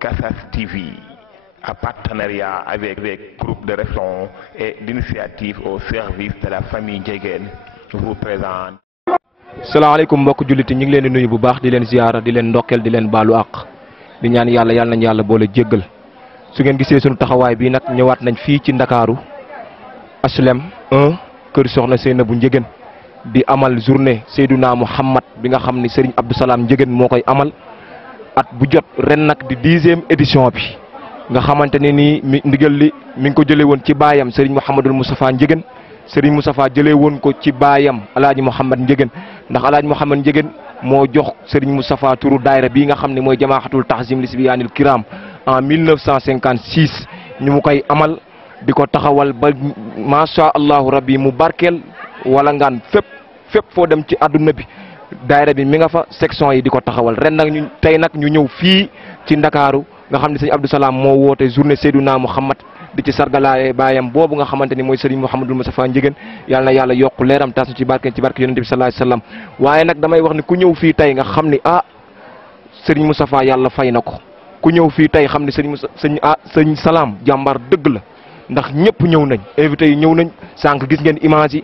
Kassas TV, en partenariat avec groupe de réflexion et d'initiative au service de la famille Ndiéguène, vous présente. salaamaaleykum mbokk julliti ñu ngi leen di nuyu bu baax di leen ziyaara di leen ndokkeel di leen baalu àq di ñaan yàlla nañu yàlla boole jéggal su ngeen gisee sunu taxawaay bi nag ñëwaat nañ fii ci Ndakaaru HLM 1 kër Soxna Seynabou Ndiéguène di amal journée Seydouna Mouhamad bi nga xam ni Serigne Abdou Salam Ndiéguène moo koy amal at bu jot ren nag di 10e édition bi nga xamante ne nii ndigal li mi ngi ko jëlee woon ci baayam Serigne Mouhamadul Moustapha Ndiéguène Serigne Moustapha jëlee woon ko ci baayam Alaaji Mouhamad Ndiéguène ndax Alaaji Mouhamad Ndiéguène moo jox Serigne Moustapha turu daayira bii nga xam ne mooy jamaaxatul tahzim lisbiyaanil kiram en 1956 ñu mu koy amal di ko taxawal ba macha allahu rabbi mu barkeel wala ngaan fépp foo dem ci àdduna bi daayira bi mi nga fa section yi di ko taxawal ren nag ñu tey nag ñu ñëw fii ci Ndakaaru nga xam ne sëñ Abdou Salam moo woote journée Seydouna Mouhamad di ci sargalaale baayam boobu nga xamante ni mooy Serigne Mouhamadul Moustapha Ndiéguène yàlla na yàlla yokk leeram tasu ci barke yonent bi sallallahu alayhi wasallam waaye nag damay wax ni ku ñëw fii tey nga xam ni Serigne Moustapha yàlla fay na ko ku ñëw fii tey xam ni sëñ Salam jàmbaar dëgg la ndax ñëpp ñëw nañ invité yi ñëw nañ sànq gis ngeen image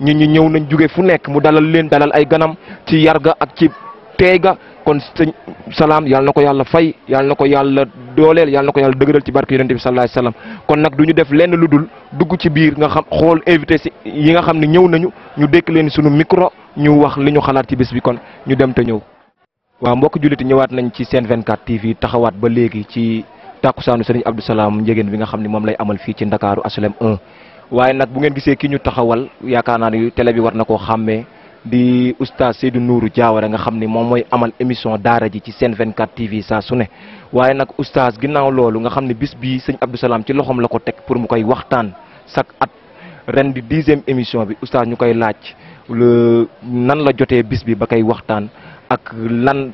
yi ñi ñëw nañ jóge fu nekk mu dalal leen dalal ay ganam ci yarga ak ci teey ga kon sëñ Salam yàlla na ko yàlla fay yàlla na ko yàlla dooleel yàlla na ko yàlla dëgëral ci barke yonent bi sallallahu alayhi wasallam kon nag du ñu def lenn lu dul dugg ci biir nga xam xool invité si yi nga xam ne ñëw nañu ñu dékk leen sunu micro ñu wax li ñu xalaat ci bés bi kon ñu dem te ñëw. waaw mbokk julliti ñëwaat nañ ci Sen 24 TV taxawaat ba léegi ci tàkkusaanu Serigne Abdou Salam Ndiéguène bi nga xam ne moom lay amal fii ci Ndakaaru HLM 1 waaye nag bu ngeen gisee ki ñu taxawal yaakaar naa ni télé bi war na koo xàmmee di oustaz Seydou Nourou Diawara nga xam ni moom mooy amal émission daara ji ci Sen 24 TV saa su ne waaye nag oustaz ginnaaw loolu nga xam ne bis bii sëñ Abdou Salam ci loxoom la ko teg pour mu koy waxtaan chaque at ren di 10e émission bi oustaz ñu koy laaj nan la jotee bis bi ba koy waxtaan ak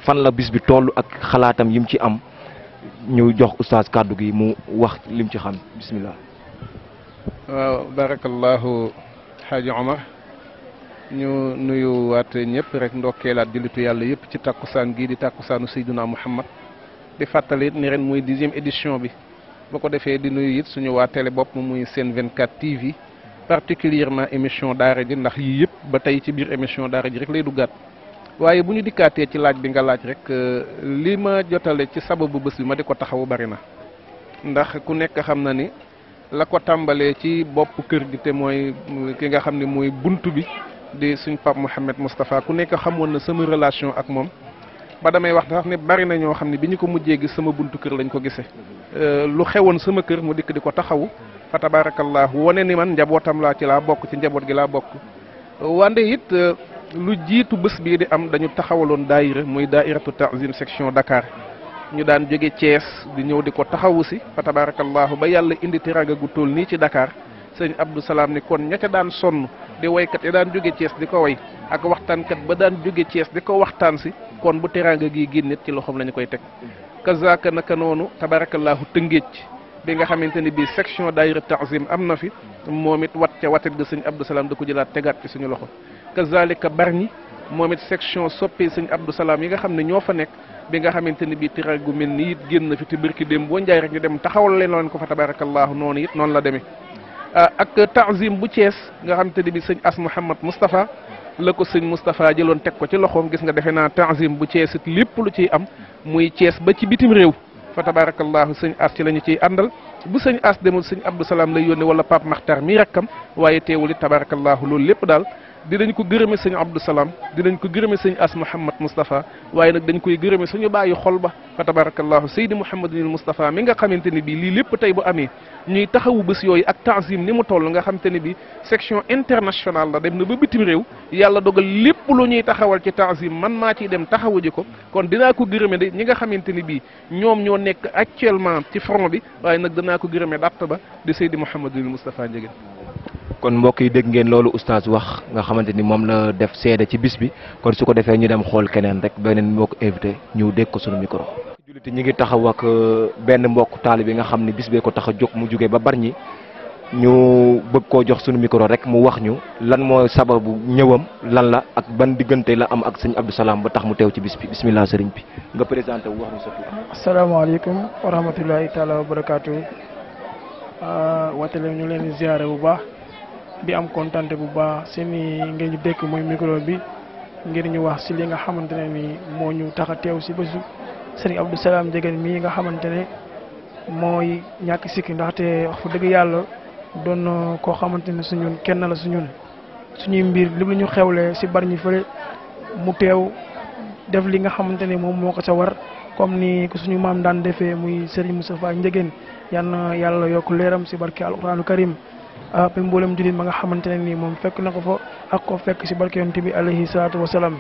fan la bis bi toll ak xalaatam yim ci am ñu jox oustaz kàddu gi mu wax lim ci xam bismillah. waaw barakallahu Xaaji Omar ñu nuyu waat ñëpp rek ndokkeelaat jullitu yàlla yëpp ci takkusaan gii di takkusaanu Seydina Mouhamad di fàttali ni ren muy 10e édition bi boo ko defee di nuyu it suñu waa télé bopp muy Sen 24 TV particulièrement émission daara ji ndax yii yëpp ba tey ci biir émission daara ji rek lay duggaat waaye bu ñu dikkaatee ci laaj bi nga laaj rek li ma jotale ci sababu bés bi ma di ko taxawu bari na ndax ku nekk xam na ni la ko tàmbalee ci bopp kër gi te mooy ki nga xam ne mooy buntu bi di suñ Pape Mouhamed Moustapha ku nekk xamoon na sama relation ak moom ba damay wax sax ne bari na ñoo xam ne bi ñu ko mujjee gis sama buntu kër lañ ko gisee lu xewoon sama kër mu dikk di ko taxawu fa tabarakallah wone ni man njabootam laa ci laa bokk ci njaboot gi laa bokk wande it lu jiitu bés bii di am dañu taxawaloon daayira muy daairatu ta'zim section Dakar ñu daan jóge Thiès di ñëw di ko taxawu si fa tabarakallahu ba yàlla indi teraanga gu toll nii ci Dakar sëñ Abdou Salam ni kon ña ca daan sonn di waykat ya daan jóge Thiès di ko way ak waxtaankat ba daan jóge Thiès di ko waxtaan si kon bu teraanga gi génnit ci loxoom la ñu koy teg kazaka naka noonu tabarakallahu Tëngéej bi nga xamante ni bii section daayira ta'zim am na fi moom it watit ga sëñ Abdou Salam da ko jëlaat tegaat ci suñu loxo kazalika Bargny moom it section soppee sëñ Abdou Salam yi nga xam ne ñoo fa nekk bi nga xamante ni bii tiraag gu mel ni it génn na fi te birki dem boo njaay rek ñu dem taxawal leen ko fa tabarakallahu noonu it noonu la demee ak ta'zim bu Thiès nga xamante ni bii sëñ As Mouhamad Moustapha la ko sëñ Moustapha jëloon teg ko ci loxoom gis nga defe naa ta'zim bu Thiès it lépp lu ciy am muy Thiès ba ci bitim réew fa tabarakallahu sëñ As ci la ñu ciy àndal bu sëñ As demul sëñ Abdou Salam lay yónnee wala Pape Makhtar mi rakkam waaye teewul it tabarakallahu loolu lépp daal dinañ ko gërëme sëñ Abdou Salam dinañ ko gërëme sëñ As Mouhamad Moustapha waaye nag dañ koy gërëme suñu bàyyi xol ba fa tabarakallahu Seydi Mouhamadul Moustapha mi nga xamante ni bii lii lépp tey bu amee ñuy taxawu bés yooyu ak ta'zim ni mu toll nga xamante ni bii section internationale la dem na ba bitim réew yàlla dogal lépp lu ñuy taxawal ci ta'zim man maa ciy dem taxawu ji ko kon dinaa ko gërëme de ñi nga xamante ni bii ñoom ñoo nekk actuellement ci front bi waaye nag danaa ko gërëme datt ba di Seydi Mouhamadul Moustapha Ndiéguène kon mbokk yi dégg ngeen loolu oustaz wax nga xamante ni moom la def seede ci bis bi kon su ko defee ñu dem xool keneen rek beneen mbokk invité ñu dégg ko suñu micro. julliti ñi ngi taxaw ak benn mbokk taalibe bi nga xam ne bis bee ko tax a jóg mu jógee ba Bargny ñu bëgg koo jox suñu micro rek mu wax ñu lan mooy sababu ñëwam lan la ak ban diggante la am ak sëñ Abdou Salam ba tax mu teew ci bis bi bismillah sëriñ bi nga présenté wu wax ñu sa tur. asalaamaaleykum wa rahmatullahi taala wa barakaatu. watale ñu leen di ziare bu baax di am kontante bu baax seeni ngeen ñu dékk mooy micro bi ngir ñu wax si li nga xamante ne ni moo ñu tax a teew si bésu sëriñ Abdou Salam Ndiéguène mii nga xamante ne mooy ñàkk sikki ndaxte wax fa dëgg yàlla doon koo xamante ne suñun kenn la suñuy mbir li lu ñu xewle si Bargny fële mu teew def li nga xamante ne moom moo ko sa war comme ni ko suñu maam daan defee muy Serigne Moustapha Ndiéguène yal na yàlla yokk leeram si barke alquranu karim ba mboolem jullit ma nga xamante ne nii moom fekk na ko fa ak ko fekk si barke yonent bi alayhi salaatu wasalaam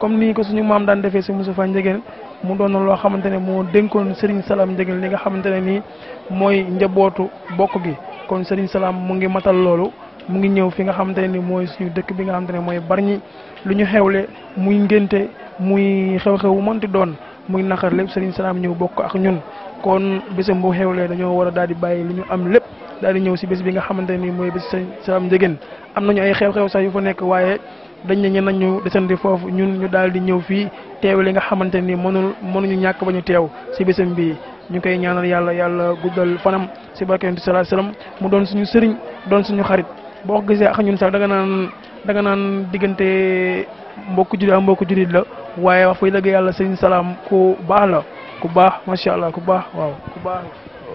comme ni ko suñu maam daan defee si Moustapha Ndiéguène mu doon loo xamante ne moo dénkoon Serigne Salam Ndiéguène li nga xamante ne nii mooy njabootu bokk gi kon Serigne Salam mu ngi matal loolu mu ngi ñëw fi nga xamante ne ni mooy suñu dëkk bi nga xamante ne mooy Bargny lu ñu xewle muy ngénte muy xew-xew mënti doon muy naqar lépp Serigne Salam ñëw bokk ak ñun kon bésam bu xewlee dañoo war a daal di bàyyi li ñu am lépp daal di ñëw si bés bi nga xamante ne nii mooy bés Serigne Salam Ndiéguène am nañu ay xew-xew sax yu fa nekk waaye dañ ne ñenn ñu desandi foofu ñun ñu daal di ñëw fii teew li nga xamante ne nii mënuñu ñàkk ba ñu teew si bésam bii ñu koy ñaanal yàlla guddal fanam si barke Yonent sallallahu alayhi wasallam mu doon suñu sëriñ doon suñu xarit boo ko gisee ak ñun sax da nga naan diggante mbokku jurit ak mbokku jurit la waaye wax fay dëgg yàlla Serigne Salam ku baax la ku baax macha allah ku baax waaw ku baax.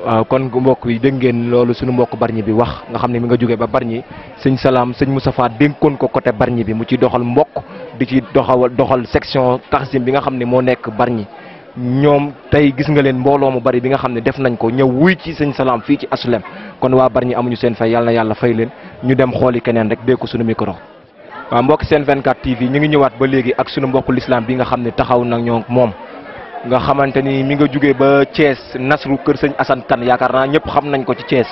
waaw kon mbokk yi dégg ngeen loolu suñu mbokk Bargny bi wax nga xam ne mi nga jógee ba Bargny sëñ Salam sëñ Moustapha dénkoon ko côté Bargny bi mu ci doxal mbokk di ci doxal section Taxsim bi nga xam ne moo nekk Bargny ñoom tey gis nga leen mbooloo mu bari bi nga xam ne def nañ ko ñëw wuy ci sëñ Salam fii ci asulem kon waa Bargny amuñu seen fay yàlla na yàlla fay leen ñu dem xooli keneen rek dékku suñu micro. waaw mbokk Sen 24 TV ñu ngi ñëwaat ba léegi ak suñu mbokku l'islam bi nga xam ne taxaw na ñoo moom nga xamante ni mi nga jugee ba Thiès Nasru kër sëñ Assane Kane yaakaar naa ñëpp xam nañ ko ci Thiès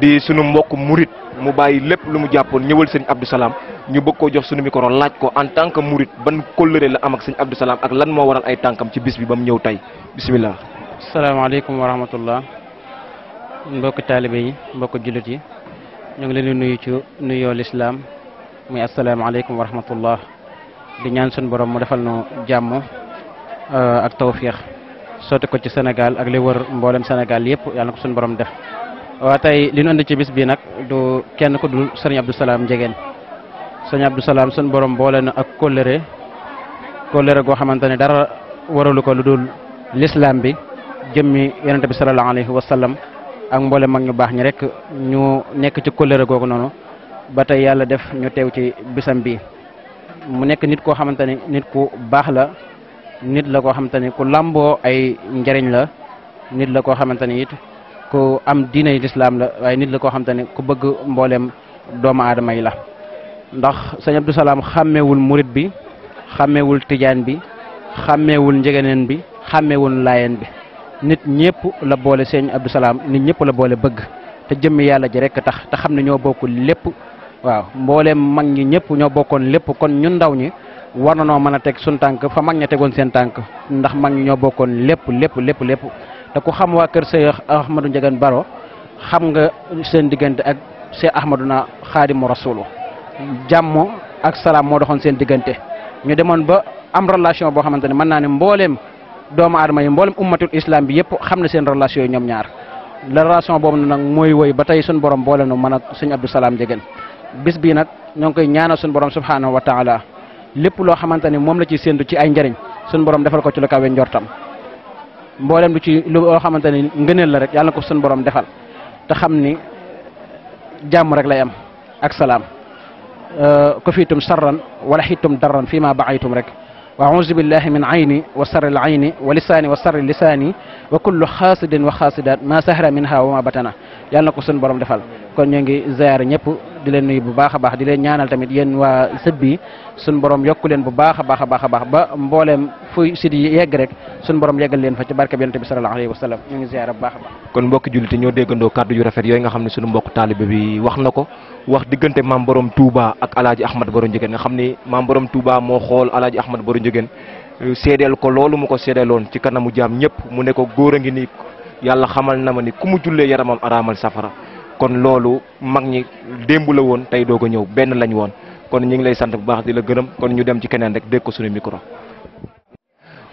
di suñu mbokk murit mu bàyyi lépp lu mu jàppoon ñëwal sëñ Abdou Salam ñu bëgg koo jox suñu micro laaj ko en tant que murit ban kóllëre la am ak sëñ Abdou Salam ak lan moo waral ay tànkam ci bis bi ba mu ñëw tey bismillah. asalaamaaleykum wa rahmatullah mbokk taalibe yi mbokk jullit yi ñu ngi leen di nuyu ci nuyoo lislaam muy asalaamaaleykum wa rahmatullah di ñaan suñu borom mu defal nu jàmm ak tawfiix sotti ko ci Sénégal ak li wër mboolem Sénégal yëpp yàlla na ko suñu borom def. waaw tey li ñu indi ci bis bi nag du kenn ku dul sëriñ Abdou Salam Ndiéguène sëriñ Abdou Salam suñu borom boole na ak kóllëre goo xamante ne dara waralu ko lu dul l'islam bi jëmmi yonente bi sallallahu alayhi wa sallam ak mboolem mag ñu baax ñi rek ñu nekk ci kóllëre googu noonu ba tey yàlla def ñu teew ci bisam bi mu nekk nit koo xamante ne nit ku baax la nit la koo xamante ne ku làmboo ay njariñ la nit la koo xamante ne it ku am diine lislaam la waaye nit la koo xamante ne ku bëgg mboolem doomu aadama yi la ndax sëñ Abdou Salam xàmmeewul murit bi xàmmeewul tijaan bi xàmmeewul njëgëneen bi xàmmeewul laayeen bi nit ñëpp la boole sëñ Abdou Salam nit ñëpp la boole bëgg te jëmmi yàlla ji rek tax te xam ne ñoo bokk lépp waaw mbooleem mag ñi ñëpp ñoo bokkoon lépp kon ñun ndaw ñi war na noo mën a teg suñ tànk fa mag ña tegoon seen tànk ndax mag ñi ñoo bokkoon lépp te ku xam waa kër Cheikh Ahmadou Ndiéguène Baro xam nga seen diggante ak Cheikh Ahmadouna Xaadimu Rasulu jàmm ak salaam moo doxoon seen diggante ñu demoon ba am relation boo xamante ne mën naa ne mbooleem doomu aadama yi mbooleem ummatul islam bi yëpp xam na seen relation yi ñoom ñaar la relation boobu nag mooy woy ba tey suñu borom boole nu mën a sëñ Abdou Salam Ndiéguène bis bii nag ñoo ngi koy ñaanal suñu borom subhanahu wa taala lépp loo xamante ni moom la ci séntu ci ay njëriñ suñu borom defal ko ci lu kawe njortam mboolem lu ci loo xamante ni ngëneel la rek yàlla na ko suñu borom defal te xam ni jàmm rek lay am ak salaam ko fiitum sarran wala xiitum darran fii ma baaytum rek wa auzu billahi min ayni wa sarri l ayni wa lisaani wa sarri lisaani wa kullu xaasidin wa xaasidaat ma sahra minha wa ma batana yàlla na ko suñu borom defal kon ñu ngi ziyaar ñëpp di leen nuyu bu baax a baax di leen ñaanal tamit yéen waa sët bi suñu borom yokku leen bu baax a baax ba mbooleem fuy sit yi yegg rek suñu borom yeggal leen fa ci barke bi yonent bi sallallahu alayhi wa sallam ñu ngi ziyaar bu baax a baax. kon mbokki jullit ñoo déggandoo kàddu yu rafet yooyu nga xam ne suñu mbokk taalibe bi wax na ko wax diggante maam borom Touba ak alaaji Ahmad Baro Ndiéguène nga xam ni maam borom Touba moo xool alaaji Ahmad Baro Ndiéguène seedeel ko loolu mu ko seedeeloon ci kanamu jaam ñëpp mu ne ko góor a ngi nii yàlla xamal na ma ni ku mu jullee yaramam araamal safara kon loolu mag ñi démb la woon tey doog a ñëw benn lañ woon kon ñu ngi lay sant bu baax di la gërëm kon ñu dem ci keneen rek dégg ko suñu micro.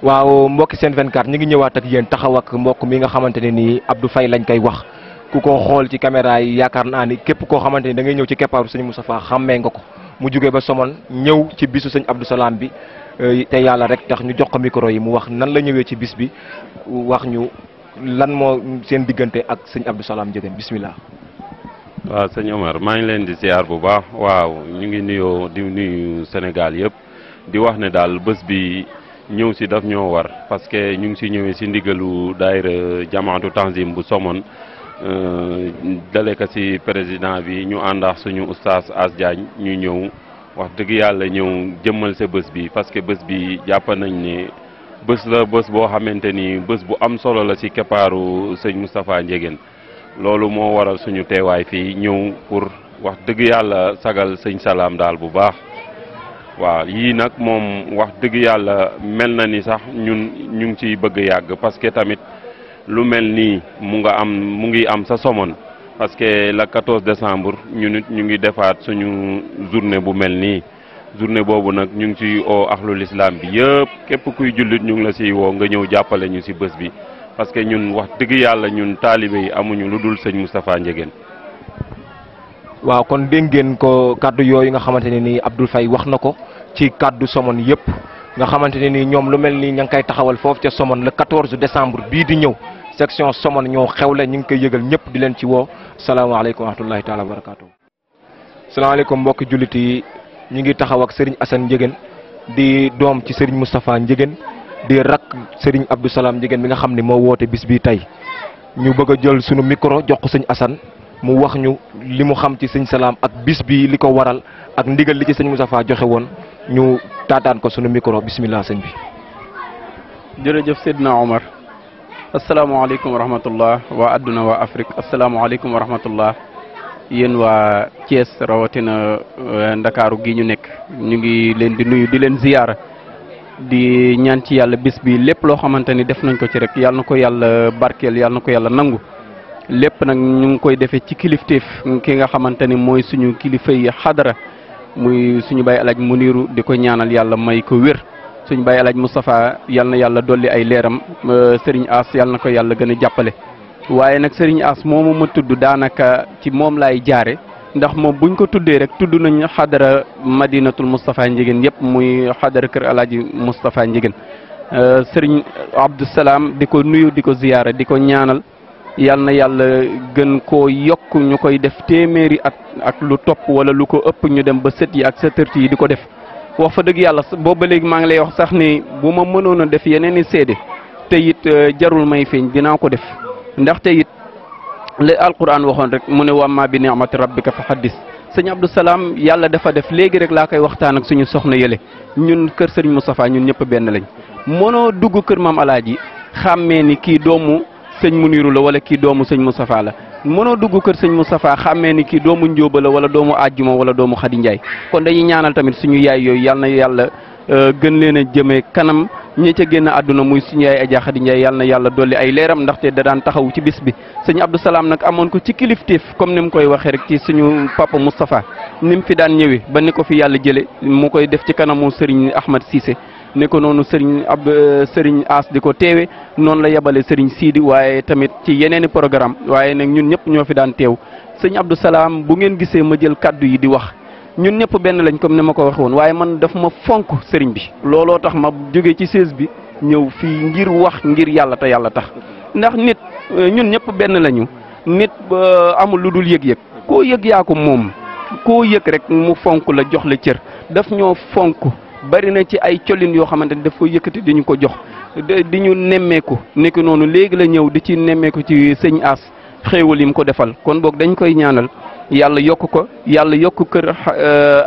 waaw mbokki Sen 24 ñu ngi ñëwaat ak yéen taxaw ak mbokk mi nga xamante ne nii Abdou Faye lañ koy wax ku ko xool ci caméra yi yaakaar naa ni képp koo xamante ni da ngay ñëw ci keppaaru sëñ Moustapha xàmmee nga ko mu jugee ba Somone ñëw ci bisu sëñ Abdou Salam bi te yàlla rek tax ñu jox ko micro yi mu wax nan la ñëwee ci bis bi wax ñu lan moo seen diggante ak sëñ Abdou Salam Ndiéguène bismillah. waaw sëñ Omar maa ngi leen di ziar bu baax waaw ñu ngi nuyoo di nuyu Sénégal yëpp di wax ne daal bés bi ñëw si daf ñoo war parce que ñu ngi si ñëwee si ndigalu daayira jamaatu tanzim bu Somone dale ko si président bi ñu àndax suñu oustaz As Diagne ñu ñëw wax dëgg yàlla ñëw jëmmal sa bés bi parce que bés bi jàpp nañ ne bés la bés boo xamante ni bés bu am solo la si keppaaru sëñ Moustapha Ndiéguène loolu moo waral suñu teewaay fii ñëw pour wax dëgg yàlla sagal sëñ Salam daal bu baax waaw yii nag moom wax dëgg yàlla mel na ni sax ñun ñu ngi ciy bëgg yàgg parce que tamit lu mel nii mu ngi am sa Somone parce que le 14 décembre ñu ngi defaat suñu journée bu mel nii journée boobu nag ñu ngi ciy oo axlul islam bi yëpp képp kuy jullit ñu ngi la siy woo nga ñëw jàppale ñu si bés bi parce que ñun wax dëgg yàlla ñun taalibe yi amuñu lu dul sëñ Moustapha Ndiéguène. waaw kon dégg ngeen ko kaddu yooyu nga xamante ne nii Abdou Faye wax na ko ci kaddu Somone yëpp nga xamante ne nii ñoom lu mel nii ña ngi koy taxawal foofu ca Somone le 14 décembre bii di ñëw section Somone ñoo xewle ñu ngi koy yëgal ñëpp di leen ci woo salaamaaleykum wa rahmatulahi taala wa barakaatu. salaamaaleykum mbokki jullit yi ñu ngi taxaw ak Serigne Assane Ndiéguène di doom ci Serigne Moustapha Ndiéguène di rak Serigne Abdou Salam Ndiéguène bi nga xam ne moo woote bis bi tey ñu bëgg a jël sunu micro jox ko sëñ Assane mu wax ñu li mu xam ci sëñ Salam ak bis bi li ko waral ak ndigal li ci sëñ Moustapha joxe woon ñu taataan ko sunu micro bismillah sëñ bi. jërëjëf Seydina Omar asalaamaaleykum wa rahmatullah waa adduna waa Afrique asalaamaaleykum wa rahmatullah yéen waa Thiès rawatina Ndakaaru gi ñu nekk ñu ngi leen di nuyu di leen ziyaara di ñaan ci yàlla bis bi lépp loo xamante ni def nañ ko ci rek yàlla na ko yàlla barkeel yàlla na ko yàlla nangu lépp nag ñu ngi koy defee ci kilifteef ki nga xamante ni mooy suñu kilifa yi xadara muy suñu Baye Alaj Muniru di ko ñaanal yàlla may ko wér suñu Baye Alaj Moustapha yàlla na yàlla dolli ay leeram Serigne As yàlla na ko yàlla gën a jàppale waaye nag Serigne As moomu ma tudd daanaka ci moom laay jaare ndax moom buñ ko tuddee rek tudd nañ xadara madinatul Moustapha Ndiéguène yëpp muy xadara kër Alaaji Moustapha Ndiéguène Serigne Abdou Salam di ko nuyu di ko ziyaara di ko ñaanal yal na yàlla gën koo yokk ñu koy def téeméeri at ak lu topp wala lu ko ëpp ñu dem ba sët yi ak sëtërti yi di ko def wax fa dëgg yàlla booba léegi maa ngi lay wax sax ni bu ma mënoon a def yeneen i seede te it jarul may feeñ dinaa ko def ndaxte it li alquran waxoon rek mu ne wamma bi ni'mati rabbika fa haddis sëñ Abdou Salam yàlla dafa def léegi rek laa koy waxtaan ak suñu soxna yële ñun kër sëriñ Moustapha ñun ñëpp benn lañ mënoo dugg kër maam alaaji xàmmee ni kii doomu sëñ Muniru la wala kii doomu sëñ Moustapha la mënoo dugg kër sëñ Moustapha xàmmee ni kii doomu Njóoba la wala doomu Àjjuma wala doomu Xadi Njaay kon dañuy ñaanal tamit suñu yaay yooyu yal na yàlla gën leen a jëmee kanam ñi ca génn àdduna muy suñu yaay Adja Xadi Njaay yal na yàlla dolli ay leeram ndaxte da daan taxaw ci bis bi sëñ Abdou Salam nag amoon ko ci kilifteef comme ni mu koy waxee rek ci suñu papa Moustapha ni mu fi daan ñëwee ba ni ko fi yàlla jële mu koy def ci kanamu Serigne Ahmad Cissé ne ko noonu Serigne As di ko teewe noonu la yebale Serigne Sidi waaye tamit ci yeneeni programme waaye nag ñun ñëpp ñoo fi daan teew sëñ Abdou Salam bu ngeen gisee ma jël kaddu yi di wax ñun ñëpp benn lañ comme ni ma ko waxee woon waaye man daf ma fonk Serigne bi looloo tax ma jóge ci chaise bi ñëw fii ngir wax ngir yàlla te yàlla tax ndax nit ñun ñëpp benn lañu nit amul lu dul yëg-yëg koo yëg yaa ko moom koo yëg rek mu fonk la jox la cër daf ñoo fonk bari na ci ay colin yoo xamante ni daf ko yëkkati di ñu ko jox di ñu nemmeeku nekk noonu léegi la ñëw di ci nemmeeku ci sëñ As xéewal yi mu ko defal kon boog dañ koy ñaanal yàlla yokk ko yàlla yokk kër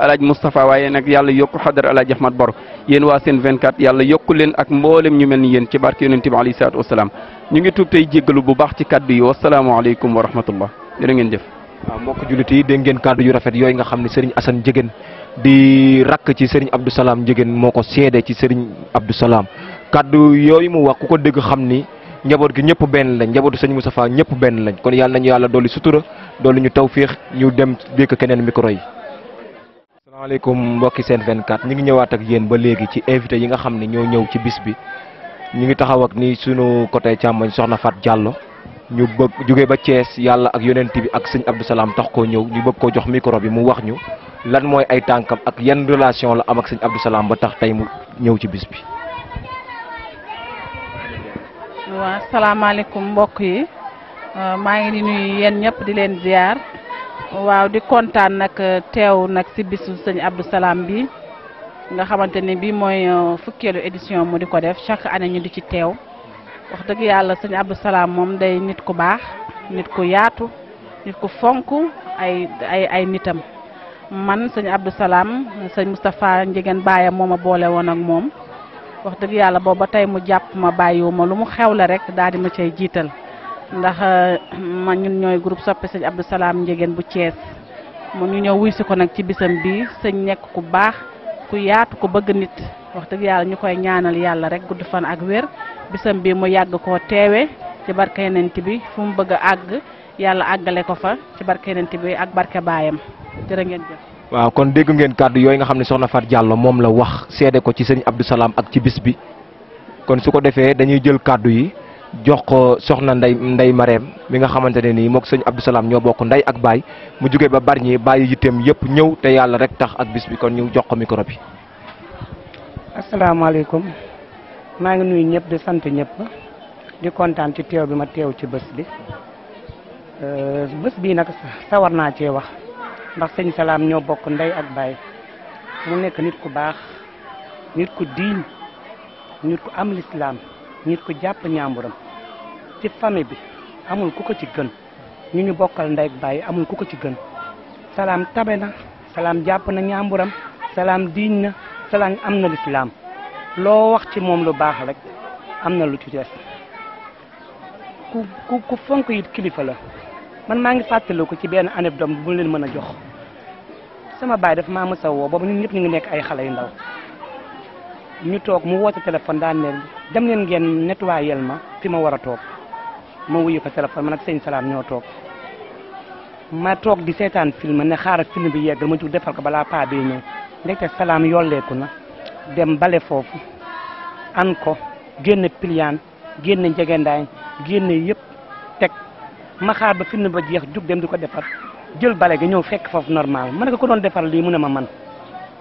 Alaaji Moustapha waaye nag yàlla yokk xadar Alaaji Ahmad Baro yéen waa Sen 24 yàlla yokk leen ak mboolem ñu mel ni yéen ci barke yonent bi alayhi salaatu wasalaam ñu ngi tuub tey jéggalu bu baax ci kaddu yi wasalaamaaleykum wa rahmatullah jërë ngeen jëf. waaw mbokk jullit yi dégg ngeen kaddu yu rafet yooyu nga xam ne Serigne Assane Ndiéguène di rakk ci Serigne Abdou Salam Ndiéguène moo ko seede ci Serigne Abdou Salam kaddu yooyu mu wax ku ko dégg xam ni njaboot gi ñëpp benn lañ njabootu sëñ Moustapha ñëpp benn lañ kon yàlla nañu yàlla dolli sutura doolu ñu tawfiix ñu dem békk keneen micro yi. asalaamaaleykum mbokki Sen 24 ñu ngi ñëwaat ak yéen ba léegi ci invité yi nga xam ne ñoo ñëw ci bis bi ñu ngi taxaw ak ni sunu côté càmmoñ soxna Fat Diallo ñu bëgg jóge ba Thiès yàlla ak yonent bi ak sëñ Abdou Salam tax koo ñëw ñu bëgg koo jox micro bi mu wax ñu lan mooy ay tànkam ak yan relation la am ak sëñ Abdou Salam ba tax tey mu ñëw ci bis bi. waaw salaamaaleykum mbokk yi maa ngi di nuyu yéen ñëpp di leen ziar waaw di kontaan nag teew nag si bisu sëñ Abdou Salam bi nga xamante ni bii mooy fukkeelu édition mu di ko def chaque année ñu di ci teew. wax dëgg yàlla sëñ Abdou Salam moom day nit ku baax nit ku yaatu nit ku fonk ay nitam man sëñ Abdou Salam sëñ Moustapha Ndiéguène baayam moo ma boole woon ak moom wax dëgg yàlla booba tey mu jàpp ma bàyyiwuma lu mu xewle rek daal di ma cay jiital ndax man ñun ñooy groupe soppe sëñ Abdou Salam Ndiéguène bu Thiès moom ñu ñëw wuy si ko nag ci bisam bi sëñ nekk ku baax ku yaatu ku bëgg nit wax dëgg yàlla ñu koy ñaanal yàlla rek gudd fan ak wér bisam bi mu yàgg koo teewe ci barke Yonent bi fu mu bëgg a àgg yàlla àggale ko fa ci barke Yonent bi ak barke baayam jërë ngeen jëf. waaw kon dégg ngeen kàddu yooyu nga xam ne soxna Fat Diallo moom la wax seede ko ci sëñ Abdou Salam ak ci bis bi kon su ko defee dañuy jël kàddu yi jox ko soxna Ndey Mareem mi nga xamante ne nii moog sëñ Abdou Salam ñoo bokk ndey ak baay mu jógee ba Bargny bàyyi yitteem yëpp ñëw te yàlla rek tax ak bis bi kon ñu jox ko micro bi. asalaamaaleykum maa ngi nuyu ñëpp di sant ñëpp di kontaan ci teew bi ma teew ci bés bi bés bii nag sawar naa cee wax ndax sëñ Salam ñoo bokk ndey ak baay mu nekk nit ku baax nit ku diiñ nit ku am lislaam nit ku jàpp ñaamburam ci famille bi amul ku ko ci gën ñu bokkal ndey ak baay amul ku ko ci gën Salam tabe na Salam jàpp na ñaamburam Salam diiñ na Salam am na lislaam loo wax ci moom lu baax rek am na lu ci des ku fonk it kilifa la man maa ngi fàttaliku ci benn anecdote bu leen mën a jox sama baay daf maa mës a woo boobu ñun ñëpp ñu ngi nekk ay xale yu ndaw ñu toog mu woote téléphone daan ne dem leen ngeen nettoyel ma fi ma war a toog ma wuyu ko téléphone man ak sëñ Salam ñoo toog ma toog di seetaan film ne xaaral film bi yeggal ma jug defal ko balaa paa bi ñëw ndekte Salam yolleeku na dem bale foofu an ko génne piliyaan génne njegendaay génne yëpp teg ma xaar ba film ba jeex jug dem di ko defar jël bale gi ñëw fekk foofu normal ma ne ko doon defar lii mu ne ma man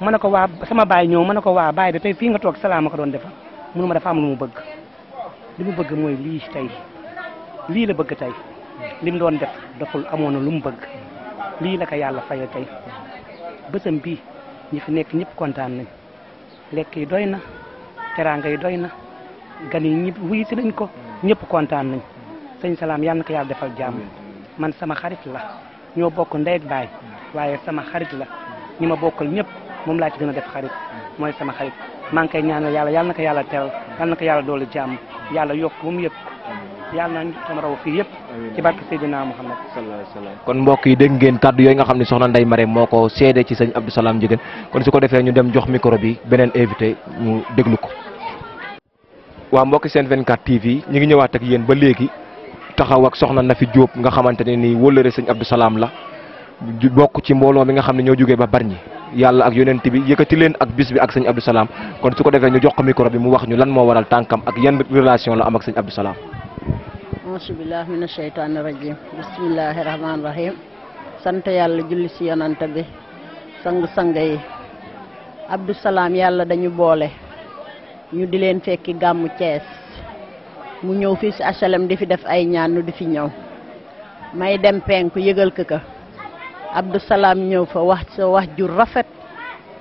ma ne ko waa sama baay ñëw ma ne ko waa baay de tey fii nga toog Salam ma ko doon defar mu ne ma dafa am lu mu bëgg li mu bëgg mooy lii tey lii la bëgg tey li mu doon def daful amoon na lu mu bëgg lii la ko yàlla faye tey bësam bii ñi fi nekk ñëpp kontaan nañ lekk yi doy na teraanga yi doy na gan yi ñëpp wuyu si nañ ko ñëpp kontaan nañ sëñ Salam yàlla na ko yàlla defal jàmm man sama xarit la ñoo bokk ndey ak baay waaye sama xarit la ñi ma bokkal ñëpp moom laa ci gën a def xarit mooy sama xarit maa ngi koy ñaanal yàlla yàlla na ko yàlla teral yàlla na ko yàlla doolu jàmm yàlla yokk ba mu yëpp yàlla na sama raw fii yëpp ci barke Seydina Muhammad sallallahu alayhi wasallam. kon mbokk yi dégg ngeen kàddu yooyu nga xam ne soxna Ndey Mareem moo ko seede ci sëñ Abdou Salam Ndiéguène kon su ko defee ñu dem jox micro bi beneen invité ñu déglu ko. waa mbokki Sen 24 TV ñu ngi ñëwaat ak yéen ba léegi taxaw ak soxna Nafi Diop nga xamante ne nii wóllëre sëñ Abdou Salam la bokk ci mbooloo mi nga xam ne ñoo jógee ba Bargny yàlla ak yonent bi yëkkati leen ak bis bi ak sëñ Abdou Salam kon su ko defee ñu jox ko micro bi mu wax ñu lan moo waral tànkam ak yan relation la am ak sëñ Abdou Salam. auzubillahi mina sheytaani rajim bismillahi rahmaani rahim sant yàlla julli si yonante bi sang yi Abdou Salam yàlla dañu boole ñu di leen fekki gàmmu Thiès mu ñëw fii si HLM di fi def ay ñaan nu di fi ñëw may dem penku yëgal ka Abdou Salam ñëw fa wax ju rafet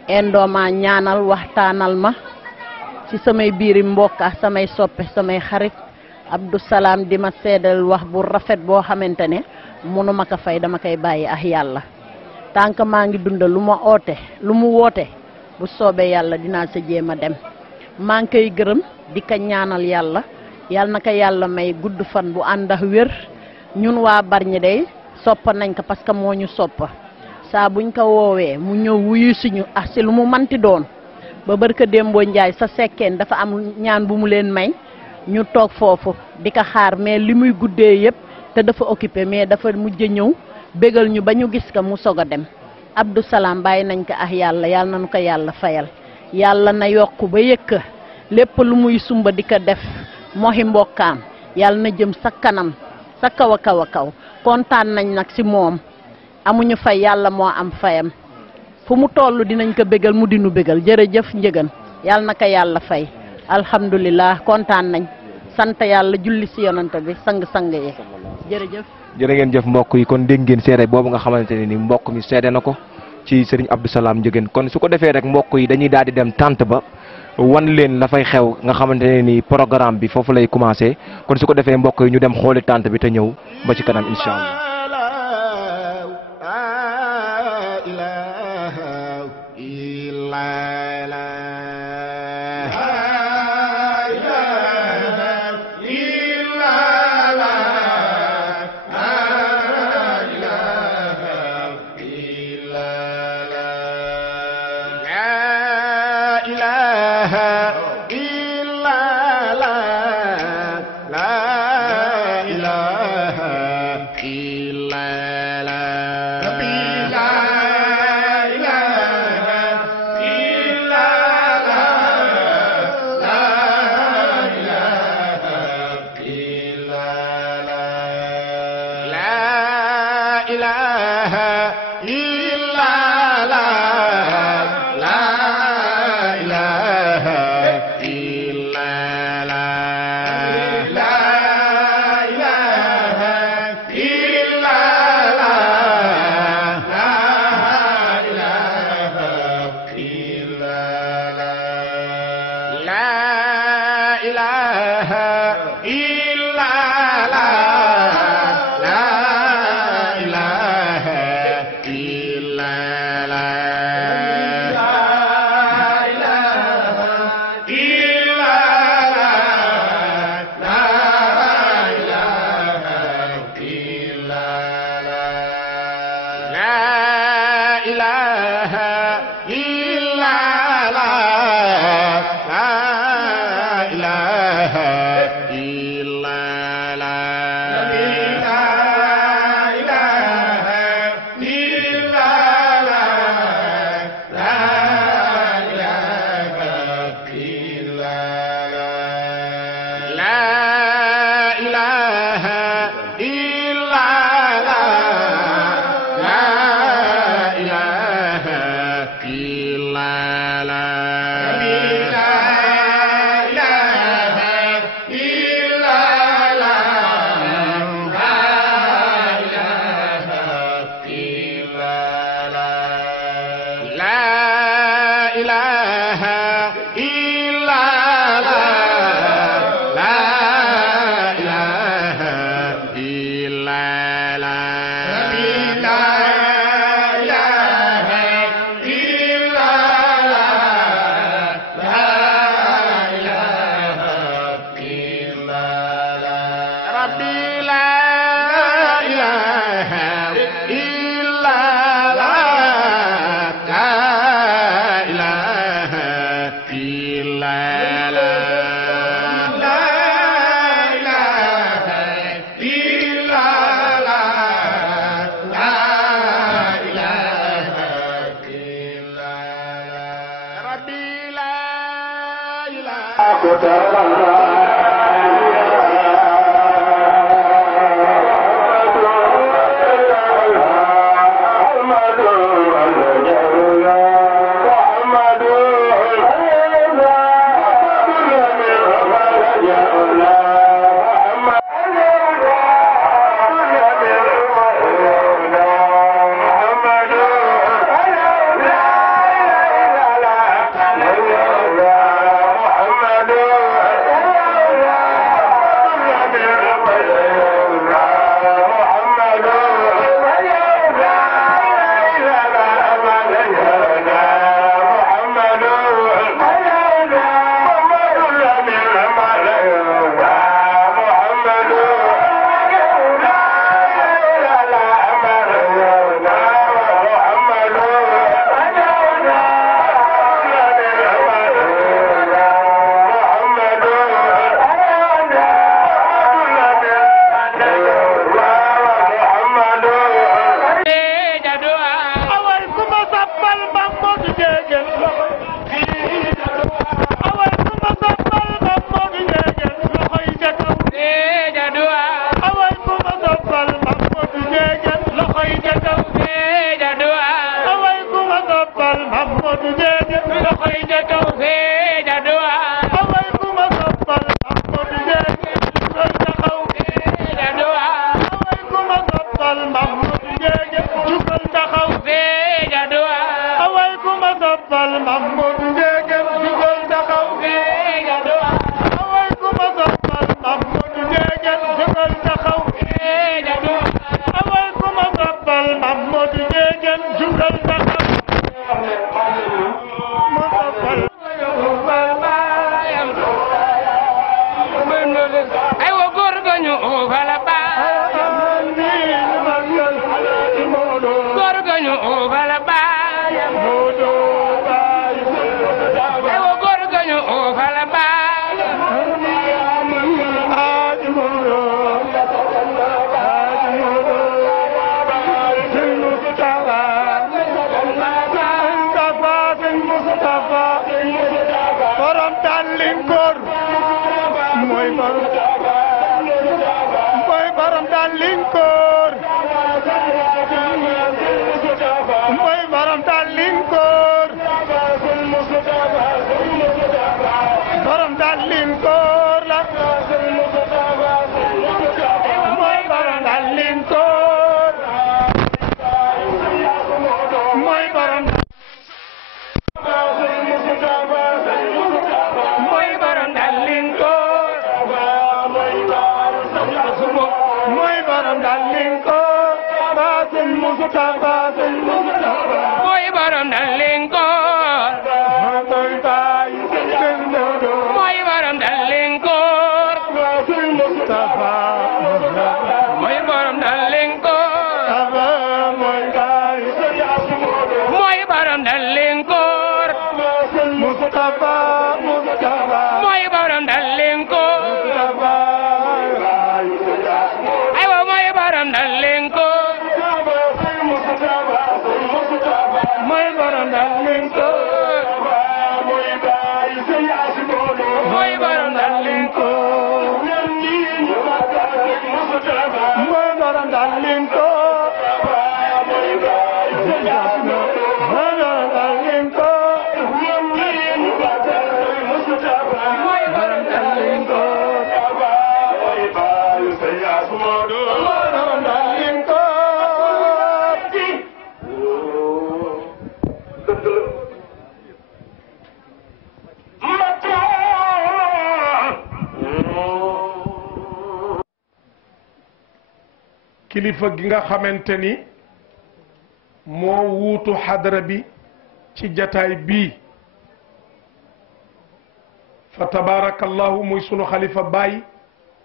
endooma ñaanal waxtaanal ma ci samay biiri mbokk ak samay soppe samay xarit Abdou Salam di ma seedal wax bu rafet boo xamante ne mënu ma ko fay dama koy bàyyi ak yàlla tànk maa ngi dunda lu mu woote bu soobee yàlla dinaa sa jéem a dem maa ngi koy gërëm di ko ñaanal yàlla na ko yàlla may gudd fan bu ànd ak wér ñun waa Bargny day soppa nañ ko parce que moo ñu soppa saa buñ ko woowee mu ñëw wuyu suñu ak si lu mu manti doon ba barka Dembo Njaay sa sekkeen dafa am ñaan bu mu leen may ñu toog foofu di ko xaar mais li muy guddee yëpp te dafa occupé mais dafa mujj ñëw bégal ñu ba ñu gis ko mu soog a dem Abdou Salam bàyyi nañ ko ak yàlla yàlla nañu ko yàlla fayal yàlla na yokk ba yëkk lépp lu muy sumba di ko def moxi mbokkaam yàlla na jëm sa kanam sa kaw a kaw a kaw kontaan nañ nag ci moom amuñu fay yàlla moo am fayam fu mu toll dinañ ko bégal mu dinu bégal jërëjëf njëgan yàlla na ko yàlla fay alhamdulilah kontaan nañ sant yàlla julli ci yonante bi sang-sang yi jërëjëf. jërë ngeen jëf mbokk yi kon dégg ngeen seede boobu nga xamante ne ni mbokk mi seede na ko ci Serigne Abdou Salam Ndiéguène kon su ko defee rek mbokk yi dañuy daal di dem tànt ba wan leen la fay xew nga xamante ne ni programme bi foofu lay commencé kon su ko defee mbokk yi ñu dem xooli tànt bi te ñëw ba ci kanam incha allah. mooy borom Dalinkoor mooy borom Dalinkoor borom Dalinkoor la mooy borom Dalinkoor mooy borom kilifa gi nga xamante ni moo wuutu xadara bi ci jataay bii fa tabarakallahu muy sunu xalifa baay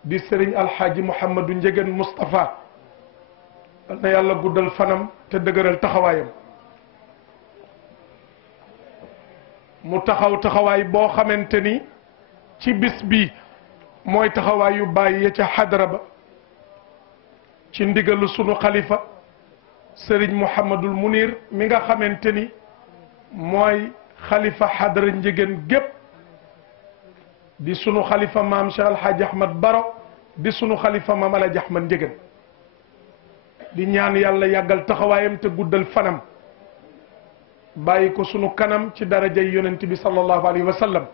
di sëriñ alxaaji Mouhamadou Ndiéguène Moustapha yal na yàlla guddal fanam te dëgëral taxawaayam mu taxawaay boo xamante ni ci bis bi mooy taxawaayu baay ya ca xadara ba ci ndigalu sunu xalifa sëriñ Mouhamadul Munir mi nga xamante ni mooy xalifa xadara Ndiéguène gépp di sunu xalifa maam Cheikh Alhaji Ahmad Baro di sunu xalifa maam Alhaji Ahmad Ndiéguène di ñaan yàlla yàggal taxawaayam te guddal fanam bàyyi ko sunu kanam ci darajay yonent bi sallallahu alayhi wa sallam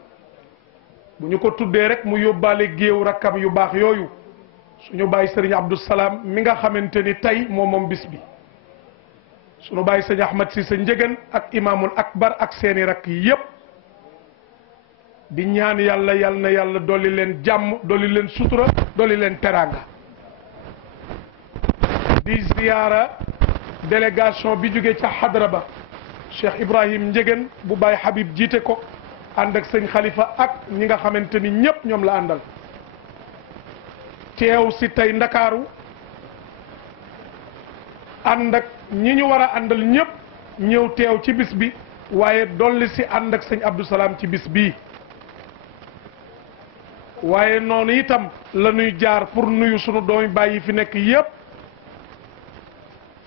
bu ñu ko tuddee rek mu yóbbaale géew rakkam yu baax yooyu suñu bàyyi sëriñ Abdou Salam mi nga xamante ni tey moom bis bi suñu bàyyi sëriñ Ahmad Cissé Ndiéguène ak imaamul akbar ak seeni rakk yépp di ñaan yàlla yal na yàlla dolli leen jàmm dolli leen sutura dolli leen teraanga di ziyaara délégation bi jóge ca xadra ba Cheikh Ibrahim Ndiéguène bu bàyyi Habib jiite ko ànd ak sëñ Khalifa ak ñi nga xamante ni ñépp ñoom la àndal teew si tey ndakaaru ànd ak ñi ñu war a àndal ñépp ñëw teew ci bis bi waaye dolli si ànd ak sëñ Abdou Salam ci bis bii waaye noonu itam la ñuy jaar pour nuyu sunu doomi baay yi fi nekk yépp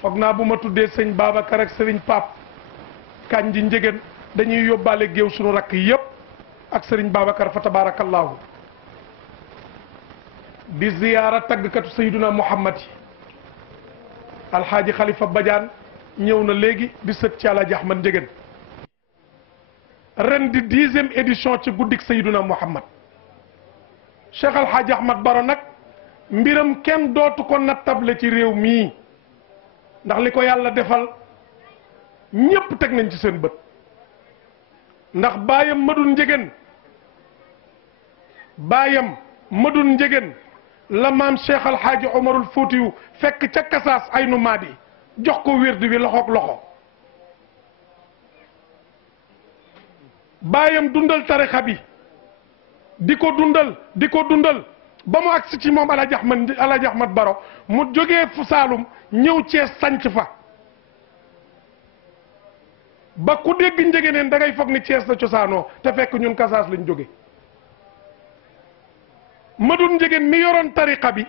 foog naa bu ma tuddee sëñ Babacar ak sëriñ Pape Kanji Ndiéguène dañuy yóbbaale géew sunu rakk yépp ak sëriñ Babacar fa tabarakallahu di ziyaara taggkatu sayyiduna Muhammad yi alxaaji Khalifa Badiane ñëw na léegi di sët ci Alaaji Ahmad Ndiéguène ren di 10e édition ci guddik sayyiduna Muhammad Cheikh alxaaji Ahmad Baro nag mbiram kenn dootu ko nattable ci réew mii ndax li ko yàlla defal ñépp teg nañ ci seen bët ndax baayam Madun Ndiéguène la maam Cheikh alxaaji Omarul Fuutiyu fekk ca Kasaas ay nu maadi jox ko wérdu wi loxoog loxo baayam dundal tarixa bi di ko dundal ba mu agsi ci moom Alaaji Ahmad Baro mu jógee fu Saalum ñëw Cees sanc fa ba ku dégg Ndiéguèneen da ngay foog ni Cees la cosaanoo te fekk ñun Kasaas lañ jóge Madun Ndiéguène mi yoroon tariqa bi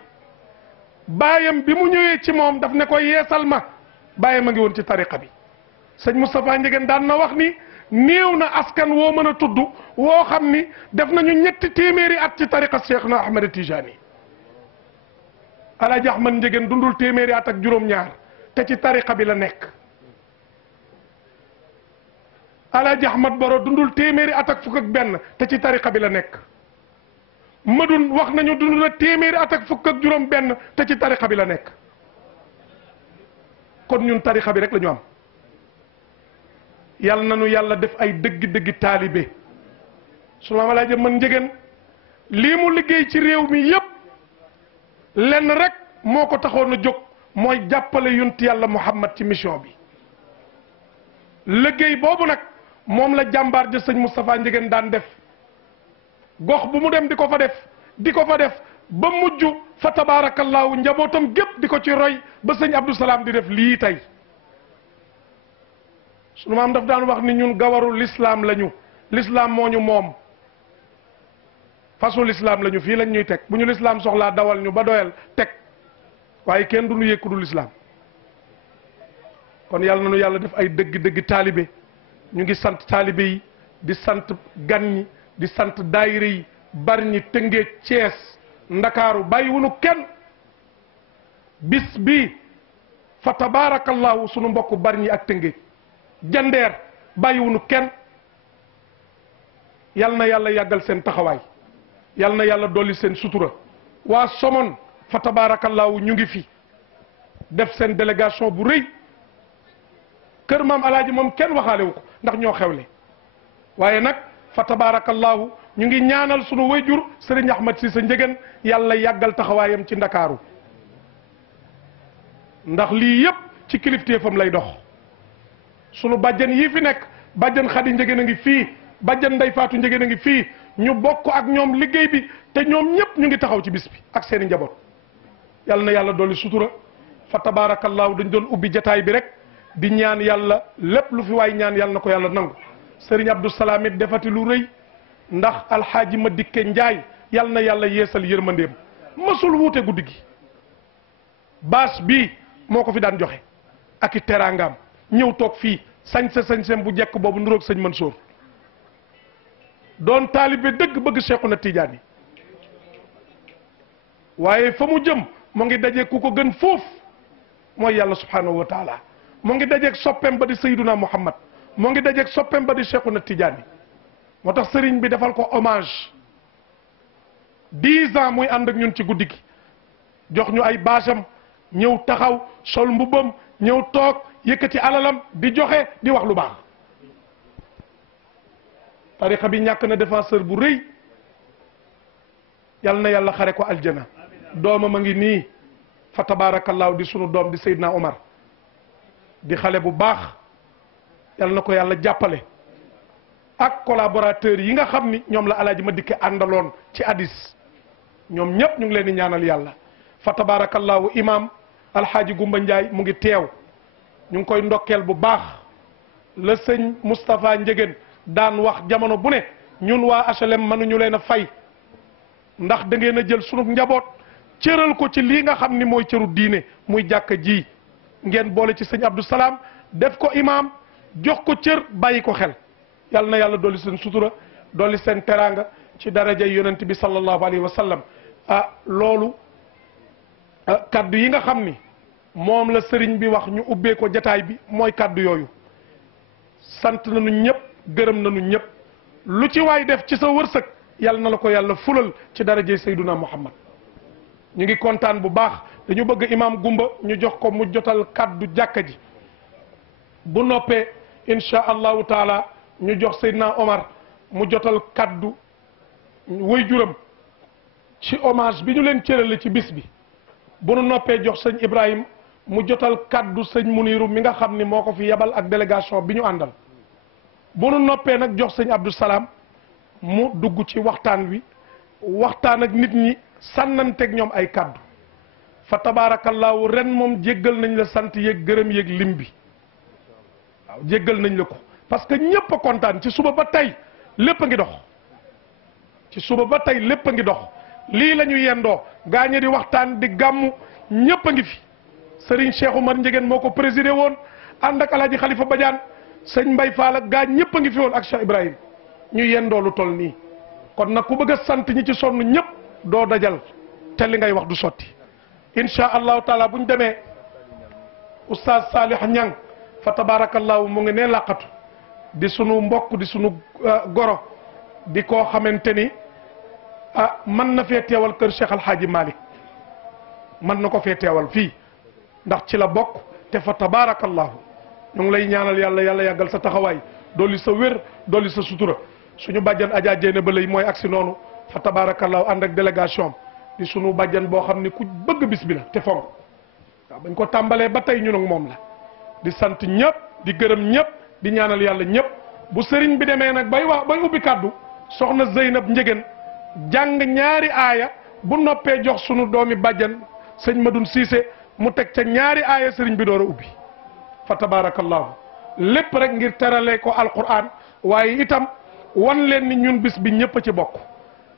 baayam bi mu ñëwee ci moom daf ne ko yeesal ma baayam a ngi woon ci tariqa bi sëñ Moustapha Ndiéguène daan na wax ni néew na askan woo mën a tudd woo xam ni def nañu ñetti téeméeri at ci tariqa Cheikh na Ahmed Tijani. Alaaji Ahmad Njegéen dundul téeméeri at ak juróom-ñaar te ci tariqa bi la nekk. Alaaji Ahmad Baro dundul téeméeri at ak fukk ak benn te ci tariqa bi la nekk. Madun wax nañu dund na téeméeri at ak fukk ak juróom benn te ci tariqa bi la nekk. kon ñun tariqa bi rek la ñu am. yàlla na nu yàlla def ay dëgg-dëgg taalibe su ma Alaaji Ahmad Njegéen lii mu liggéey ci réew mi yépp lenn rek moo ko taxoon a jóg mooy jàppale yonent yàlla Muhammad ci mission bi. liggéey boobu nag moom la jàmbaar ja sëñ Moustapha Njegéen daan def gox bu mu dem di ko fa def ba mujj fa tabaarakallaahu njabootam gépp di ko ci roy ba sëñ Abdou Salaam di def lii tey. sunu maam daf daan wax ni ñun gawaru l'islam lañu l'islam moo ñu moom fasu l'islam lañu fii lañ ñuy teg bu ñu l'islam soxlaa dawal ñu ba doyal teg waaye kenn du ñu yëkku du l'islam. kon yàlla na nu yàlla def ay dëgg-dëgg taalibe ñu ngi sant taalibe yi di sant gan ñi di sant daayira yi Bargny Tëngéej Cees Ndakaaru bàyyiwunu kenn bis bi fa tabaarakallahu sunu mbokku Bargny ak Tëngéej Jandeer bàyyiwunu kenn yal na yàlla yàggal seen taxawaay yal na yàlla dolli seen sutura waa Somone fa tabaarakallahu ñu ngi fi def seen délégation bu rëy kër maam alaaji moom kenn waxaalewu ko ndax ñoo xewle waaye nag fa tabaarakallahu ñu ngi ñaanal sunu wayjur Sëriñ Ahmad Cissé Njegéen yàlla yàggal taxawaayam ci Ndakaaru ndax lii yépp ci kilifteefam lay dox sunu bàjjen yii fi nekk bàjjen Xadi Njegéen a ngi fii bàjjen Ndey Faatu Njegéen a ngi fii ñu bokk ak ñoom liggéey bi te ñoom ñëpp ñu ngi taxaw ci bis bi ak seeni njaboot yàlla na yàlla dolli sutura fa tabaarakallahu dañ doon ubbi jataay bi rek di ñaan yàlla lépp lu fi waay ñaan yàlla na ko yàlla nangu Sëriñ Abdou Salaam it defati lu rëy ndax alxaaji ma dikke Njaay yàlla na yàlla yeesal yërmandeem mësul wuute guddi gi baas bii moo ko fi daan joxe ak i teraangaam ñëw toog fii sañsem bu jekk boobu nuroog sëñ Mansour doon taalibe dëgg bëgg Seexuna Tijaani waaye fa mu jëm mu ngi daje ku ko gën foofu mooy yàlla subhanahu wa taala mu ngi dajeeg soppeem ba di Sayyiduna Muhammad mu ngi dajeeg soppeem ba di Seexuna Tijaani moo tax sëriñ bi defal ko hommage 10 ans muy ànd ak ñun ci guddi gi jox ñu ay baasam ñëw taxaw sol mbubbam ñëw toog yëkkati alalam di joxe di wax lu baax tariqa bi ñàkk na défenseur bu rëy yal na yàlla xare ko aljana doomam a ngi nii fa tabaarakallaahu di sunu doom di Seydina Omar di xale bu baax yal na ko yàlla jàppale ak collaborateur yi nga xam ni ñoom la alaaji ma dikke àndaloon ci hadis ñoom ñëpp ñu ngi leen di ñaanal yàlla fa tabaarakallaahu imam alxaaji Gumba Njaay mu ngi teew ñu ngi koy ndokkeel bu baax la sëñ Moustapha Njegéen daan wax jamono bu ne ñun waa HLM mënuñu leen a fay ndax da ngeen a jël sunu njaboot cëral ko ci lii nga xam ni mooy cëru diine muy jàkka ji ngeen boole ci sëñ Abdou Salaam def ko imam jox ko cër bàyyi ko xel yàlla na yàlla dolli seen sutura dolli seen teraanga ci daraja yonent bi sallallahu alayhi wa sallam loolu kaddu yi nga xam ni moom la sëriñ bi wax ñu ubbee ko jataay bi mooy kaddu yooyu sant nañu ñëpp gërëm nañu ñëpp lu ci waay def ci sa wërsëg yàlla na la ko yàlla fulal ci darajey Sayduna Muhammad ñu ngi kontaan bu baax dañu bëgg imam Gumba ñu jox ko mu jotal kaddu jàkka ji bu noppee insha allahu taala ñu jox Seydina Omar mu jotal kaddu waajuram ci hommage bi ñu leen cërale ci bis bi bu nu noppee jox sëñ Ibrahim mu jotal kaddu sëñ Muniru mi nga xam ni moo ko fi yebal ak délégation bi ñu àndal bu nu noppee nag jox sëñ Abdou Salaam mu dugg ci waxtaan wi waxtaan ak nit ñi sànnanteeg ñoom ay kaddu fa tabaarakallaahu ren moom jéggal nañ la sant yeeg gërëm yeeg lim bi waaw jéggal nañ la ko parce que ñëpp a kontaan ci suba ba tey lépp a ngi dox ci suba ba tey lépp a ngi dox lii la ñu yendoo gaañe di waxtaan di gàmmu ñëpp a ngi fi Serigne Cheikh Oumar Ndiéguène moo ko présidé woon ànd ak Alaaji Khalifa Badiane sëñ Mbay Fall ak gaa ñëpp a ngi fi woon ak Cheikh Ibrahim ñu yendoo lu toll nii kon nag ku bëgg a sant ñi ci sonn ñëpp doo dajal te li ngay wax du sotti incha allahu taala bu ñu demee oustaz Salih Ñang fa tabarakallahu mu ngi ne làqatu di sunu mbokk di sunu goro di koo xamante ni mën na fee teewal kër Cheikh Alhaaji Malick mën na ko fee teewal fii ndax ci la bokk te fa tabarakallahu ñu ngi lay ñaanal yàlla yàlla yàggal sa taxawaay dolli sa wér dolli sa sutura suñu bàjjan Adja Jéene ba lay mooy agsi noonu fa tabarakallahu ànd ak délégation di sunu bàjjan boo xam ni ku bëgg bis bi la te fonk waaw bañ ko tàmbalee ba tey ñun ak moom la di sant ñëpp di gërëm ñëpp di ñaanal yàlla ñëpp bu sëriñ bi demee nag bay ubbi kàddu soxna Zeynab Njegen jàng ñaari aaya bu noppee jox sunu doomi bàjjan sëñ Madoun Cissé mu teg ca ñaari aaya sëriñ bi door a ubbi fa tabarakallahu lépp rek ngir terale ko alquran waaye itam wan leen ni ñun bis bi ñëpp a ci bokk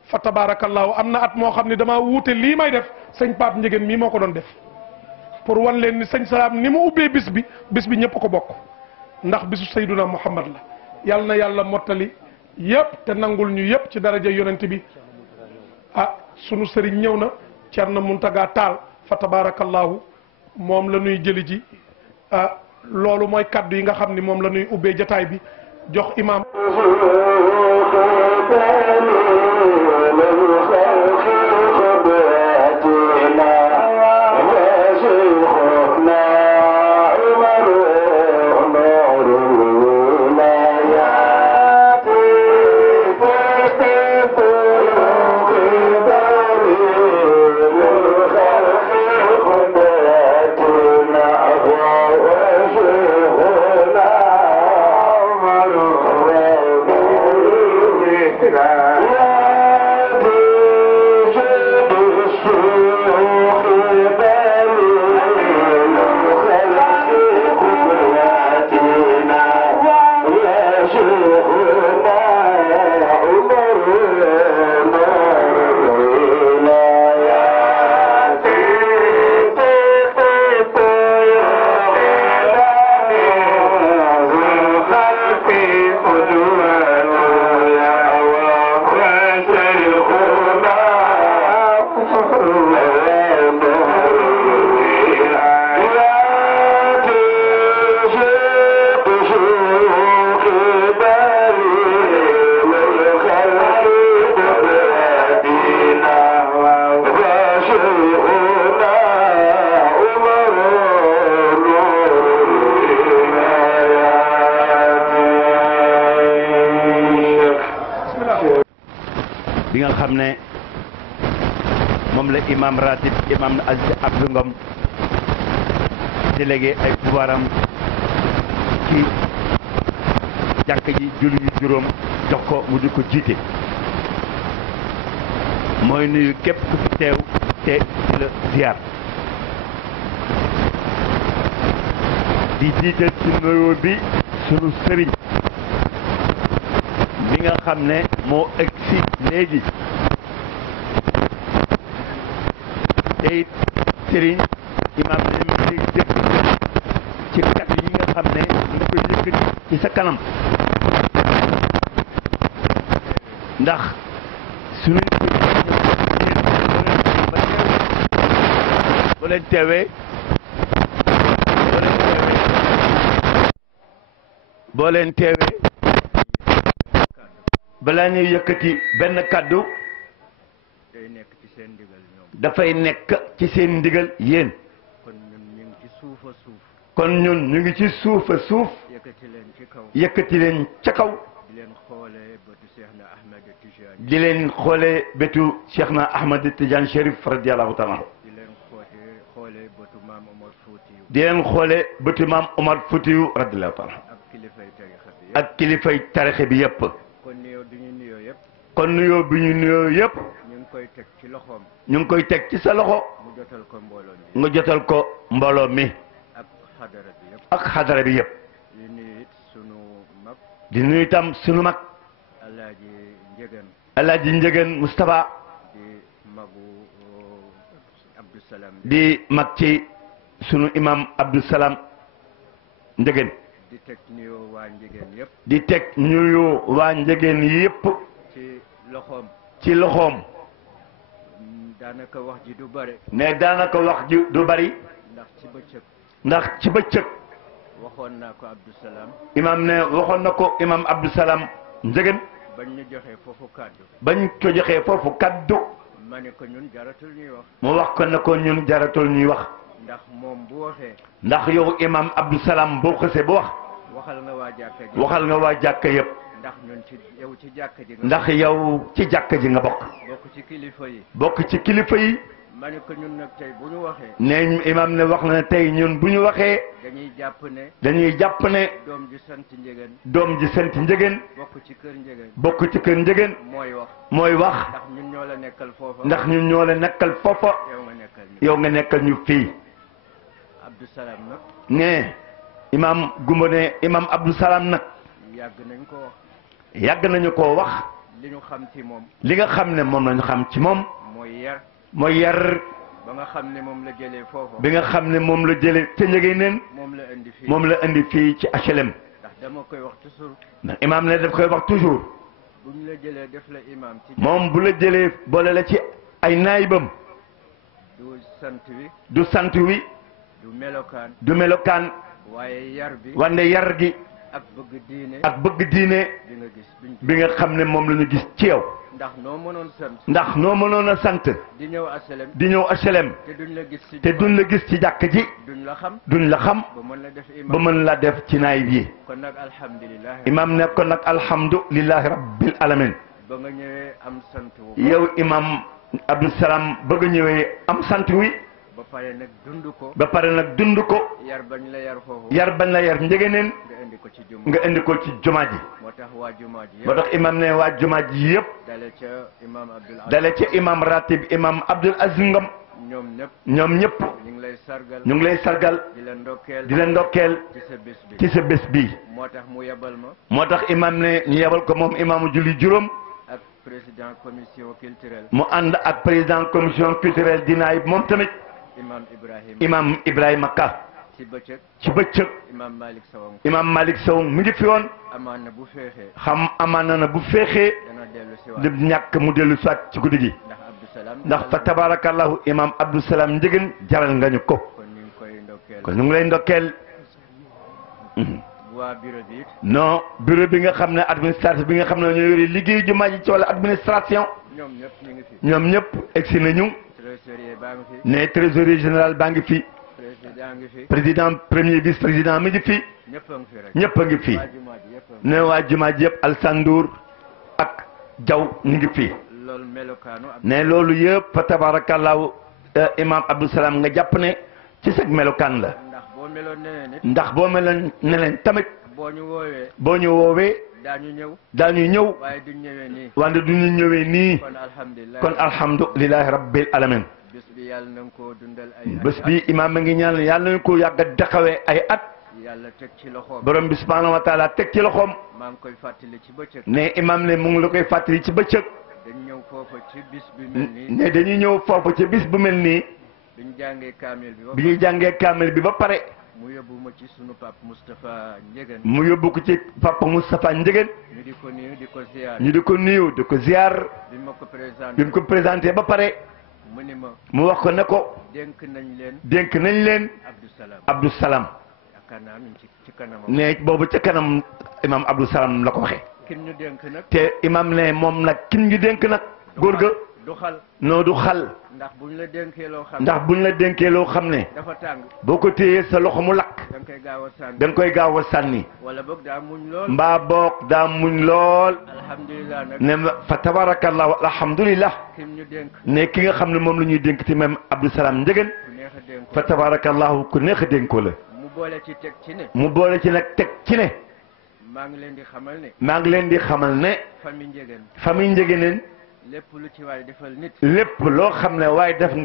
fa tabarakallahu am na at moo xam ne damaa wuute lii may def sëñ Pape Njegen mii moo ko doon def pour wan leen ni sëñ Salaam ni mu ubbee bis bi ñëpp ko bokk ndax bisu Sayduna Muhammad la yal na yàlla mottali yëpp te nangul ñu yëpp ci daraja yonent bi sunu sëriñ ñëw na Cerno Muntaga Taal fa tabarakallahu moom la ñuy jëli ji loolu mooy kaddu yi nga xam ni moom la ñuy ubbee jataay bi jox imam bi nga xam ne moom la imam ratib imam Aziz Abdou Ngom délégué ay pouvoiram ci jàkk ji julli yu juróom jox ko mu di ko jiite mooy nuyu képp ku fi teew te di la ziar di jiite ci nuyoo bi sunu sëriñ bi nga xam ne moo egsi léegi te it sëriñ imam ne ma ngi jëkk ci kaddu yi nga xam ne nga ko yëkkati ci sa kanam ndax suñu boo leen teewee balaa ñuy yëkkati benn kaddu dafay nekk ci seen ndigal yéen kon ñun ñu ngi ci suufa suuf yëkkati leen ca kaw di leen xoolee bëtu Cheikhna Ahmad Tidiane Chérif radiyallahu taala di leen xoolee bëtu maam Omar Foutiyu radiyallahu taala ak kilifay tarixe bi yëpp kon nuyoo bi ñu nuyoo yëpp ñu ngi koy teg ci sa loxo nga jotal ko mbooloo mi ak xadara bi yëpp di nuyu itam sunu mag Alaaji Njegen Moustapha di mag ci sunu imam Abdou Salam Njegen di teg nuyoo waa Njegéen yëpp. di teg nuyoo waa Njegéen yëpp. ci loxoom. ci loxoom. daanaka wax ji du bari. ne daanaka wax ji du bari. ndax ci bëccëg. ndax ci bëccëg. waxoon naa ko Abdou Salam. imaam ne waxoon na ko imaam Abdou Salam Njegéen. bañ ñu joxee foofu kaddu. bañ ko joxee foofu kaddu. ma ne ko ñun jaratul ñuy wax. mu wax ko ne ko ñun jaratul ñuy wax. ndax moom bu waxee. ndax yow imaam Abdou Salam boo xësee bu wax. waxal nga waa jàkka ji. waxal nga waa jàkka yëpp. ndax ñun ci yow ci jàkka ji. ndax yow ci jàkka ji nga bokk. bokk ci kilifa yi. bokk ci kilifa yi. ma ne ko ñun nag tey bu ñu waxee. ne imaam ne wax na ne tey ñun bu ñu waxee. dañuy jàpp ne. dañuy jàpp ne. doom ji sant Njegéen. doom ji sant Njegéen. bokk ci kër Njegéen. bokk ci kër Njegéen. mooy wax. mooy wax. ndax ñun ñoo la nekkal foofa. ndax ñun ñoo la nekkal foofa. yow nga nekkal ñu fii. Abdou Salam nag. ne imaam Gumba ne imaam Abdou Salam nag. yàgg nañ ko wax. yàgg nañu koo wax. li ñu xam ci moom. li nga xam ne moom lañu xam ci moom. mooy yar. mooy yar. ba nga xam ne moom la jëlee foofa. bi nga xam ne moom la jëlee ca Njegéen. moom la indi fii. moom la indi fii ci HLM. ndax dama koy wax toujours. ndax imaam ne daf koy wax toujours. bu ñu la jëlee def la imaam ci. moom bu la jëlee boole la ci ay naayibam. du sant wi. du sant wi. du melokaan. du melokaan. waaye yar bi. wande yar gi. ak bëgg diine. ak bëgg diine. bi nga gis bi nga xam ne moom la ñu gis ci yow. ndax noo mënoon sant. ndax noo mënoon a sant. di ñëw HLM. di ñëw HLM. te duñ la gis ci. te duñ la gis ci jàkk ji. duñ la xam. duñ la xam. ba mën la def imaam. ba mën la def ci naayib yi. kon nag alhamdulilah. imaam ne kon nag alhamdulilahi rabbil alamin. ba nga ñëwee am sant wu. yow imaam Abdou Salam ba nga ñëwee am sant wi. ba pare nag dund ko. ba pare nag dund ko. yar bañ la yar foofu. yar bañ la yar Njegéen. nga indi ko ci jumaa. nga indi ko ci jumaa ji. moo tax waa jumaa ji yëpp. moo tax imaam ne waa jumaa ji yëpp. dale ca imaam Abdul Aziz. dale ca imaam ratib imaam Abdul Aziz Ngom. ñoom ñëpp. ñoom ñëpp. ñu ngi lay sargal. ñu ngi lay sargal. di leen ndokkeel. di leen ndokkeel. ci sa bés bi. ci sa bés bi. moo tax mu yebal ma. moo tax imaam ne ñu yebal ko moom imaamu julli juróom. ak président commission culturelle. mu ànd ak président commission culturelle di naayib moom tamit. imaam Ibrahima Ka. ci bëccëg. ci bëccëg. imaam Malick Sawang. imaam Malick Sawang mu ngi fi woon. amaan na bu féexee. amaan na bu féexee. dana dellu si waat. di ñàkk mu dellu si waat ci guddi gi. ndax Abdou Salam. ndax fa tabarakallahu imaam Abdou Salam Njegéen jaral nga ñu ko. kon ñu ngi koy ndokkeel. kon ñu ngi lay ndokkeel. waa bureau bi it. non bureau bi nga xam ne administration bi nga xam ne ñoo yore liggéey jumaa ji ci wàllu administration. ñoom ñëpp ñu ngi fi. ñoom ñëpp egsi nañu. trésorier baa ngi fi. ne trésorier général baa ngi fi. président ngi fi. président premier vice président mi ngi fi. ñëpp a ngi fi rek. ñëpp a ngi fi. ne waa jumaa ji yëpp Alsane Ndour ak Jaw ñu ngi fi. loolu melokaanu. ne loolu yëpp fa tabarakallahu imam Abdou Salam nga jàpp ne ci sag melokaan la. ndax boo meloon neneen nit. ndax boo meloon neneen tamit. boo ñu woowee. boo ñu woowee. daañu ñëw. daañu ñëw. waaye duñ ñëwee nii. wante duñu ñëwee nii. kon alhamdulilah. kon alhamdulilahi rabbil alamin. bés bi yàlla na nga koo dundal ay at. bés bi imaam a ngi ñaan yàlla nañu ko yàgg a taxawee ay at. yàlla teg ci loxoom. borom bi subhanahu wa taala teg ci loxoom. maa ngi koy fàttali ci bëccëg. ne imaam ne mu ngi la koy fàttali ci bëccëg. dañ ñëw foofa ci bis bi mel nii. ne dañuy ñëw foofa ci bis bu mel nii. bi ñu jàngee kaamil bi ba. bi ñuy jàngee kaamil bi ba pare. mu yóbbu ma ci sunu papa Moustapha Njegéen. mu yóbbu ko ci papa Moustapha Njegéen. ñu di ko nuyu di ko ziar. ñu di ko nuyu di ko ziar. bi ma ko présenté. bi mu ko présenté ba pare. mu ni ma. mu wax ko ne ko. dénk nañ leen. dénk nañ leen. Abdou Salam. Abdou Salam. yaakaar naa ñu ci kanamam. ne boobu ca kanam imam Abdou Salam la ko waxee. kin ñu dénk nag. te imam ne moom nag kin ñu dénk nag. góor ga du xal. noo du xal. ndax buñ la dénkee loo xam. ndax buñ la dénkee loo xam ne. dafa tàng. boo ko téyee sa loxo mu lakk. da nga koy gaaw a sànni. da nga koy gaaw a sànni. wala boog daa muñ lool. mbaa boog daa muñ lool. alhamdulilah nag. ne fa tabarakallah alhamdulilah. kim ñu dénk. ne ki nga xam ne moom la ñuy dénk ci même Abdou Salam Njegéen. ku neex a dénk ko. fa tabarakallahu ku neex a dénkoo la. mu boole ci teg ci ne. mu boole ci nag teg ci ne. maa ngi leen di xamal ne. maa ngi leen di xamal ne. famille Njegéen. famille Njegéen. lépp lu ci waay defal nit. lépp loo xam ne waaye defal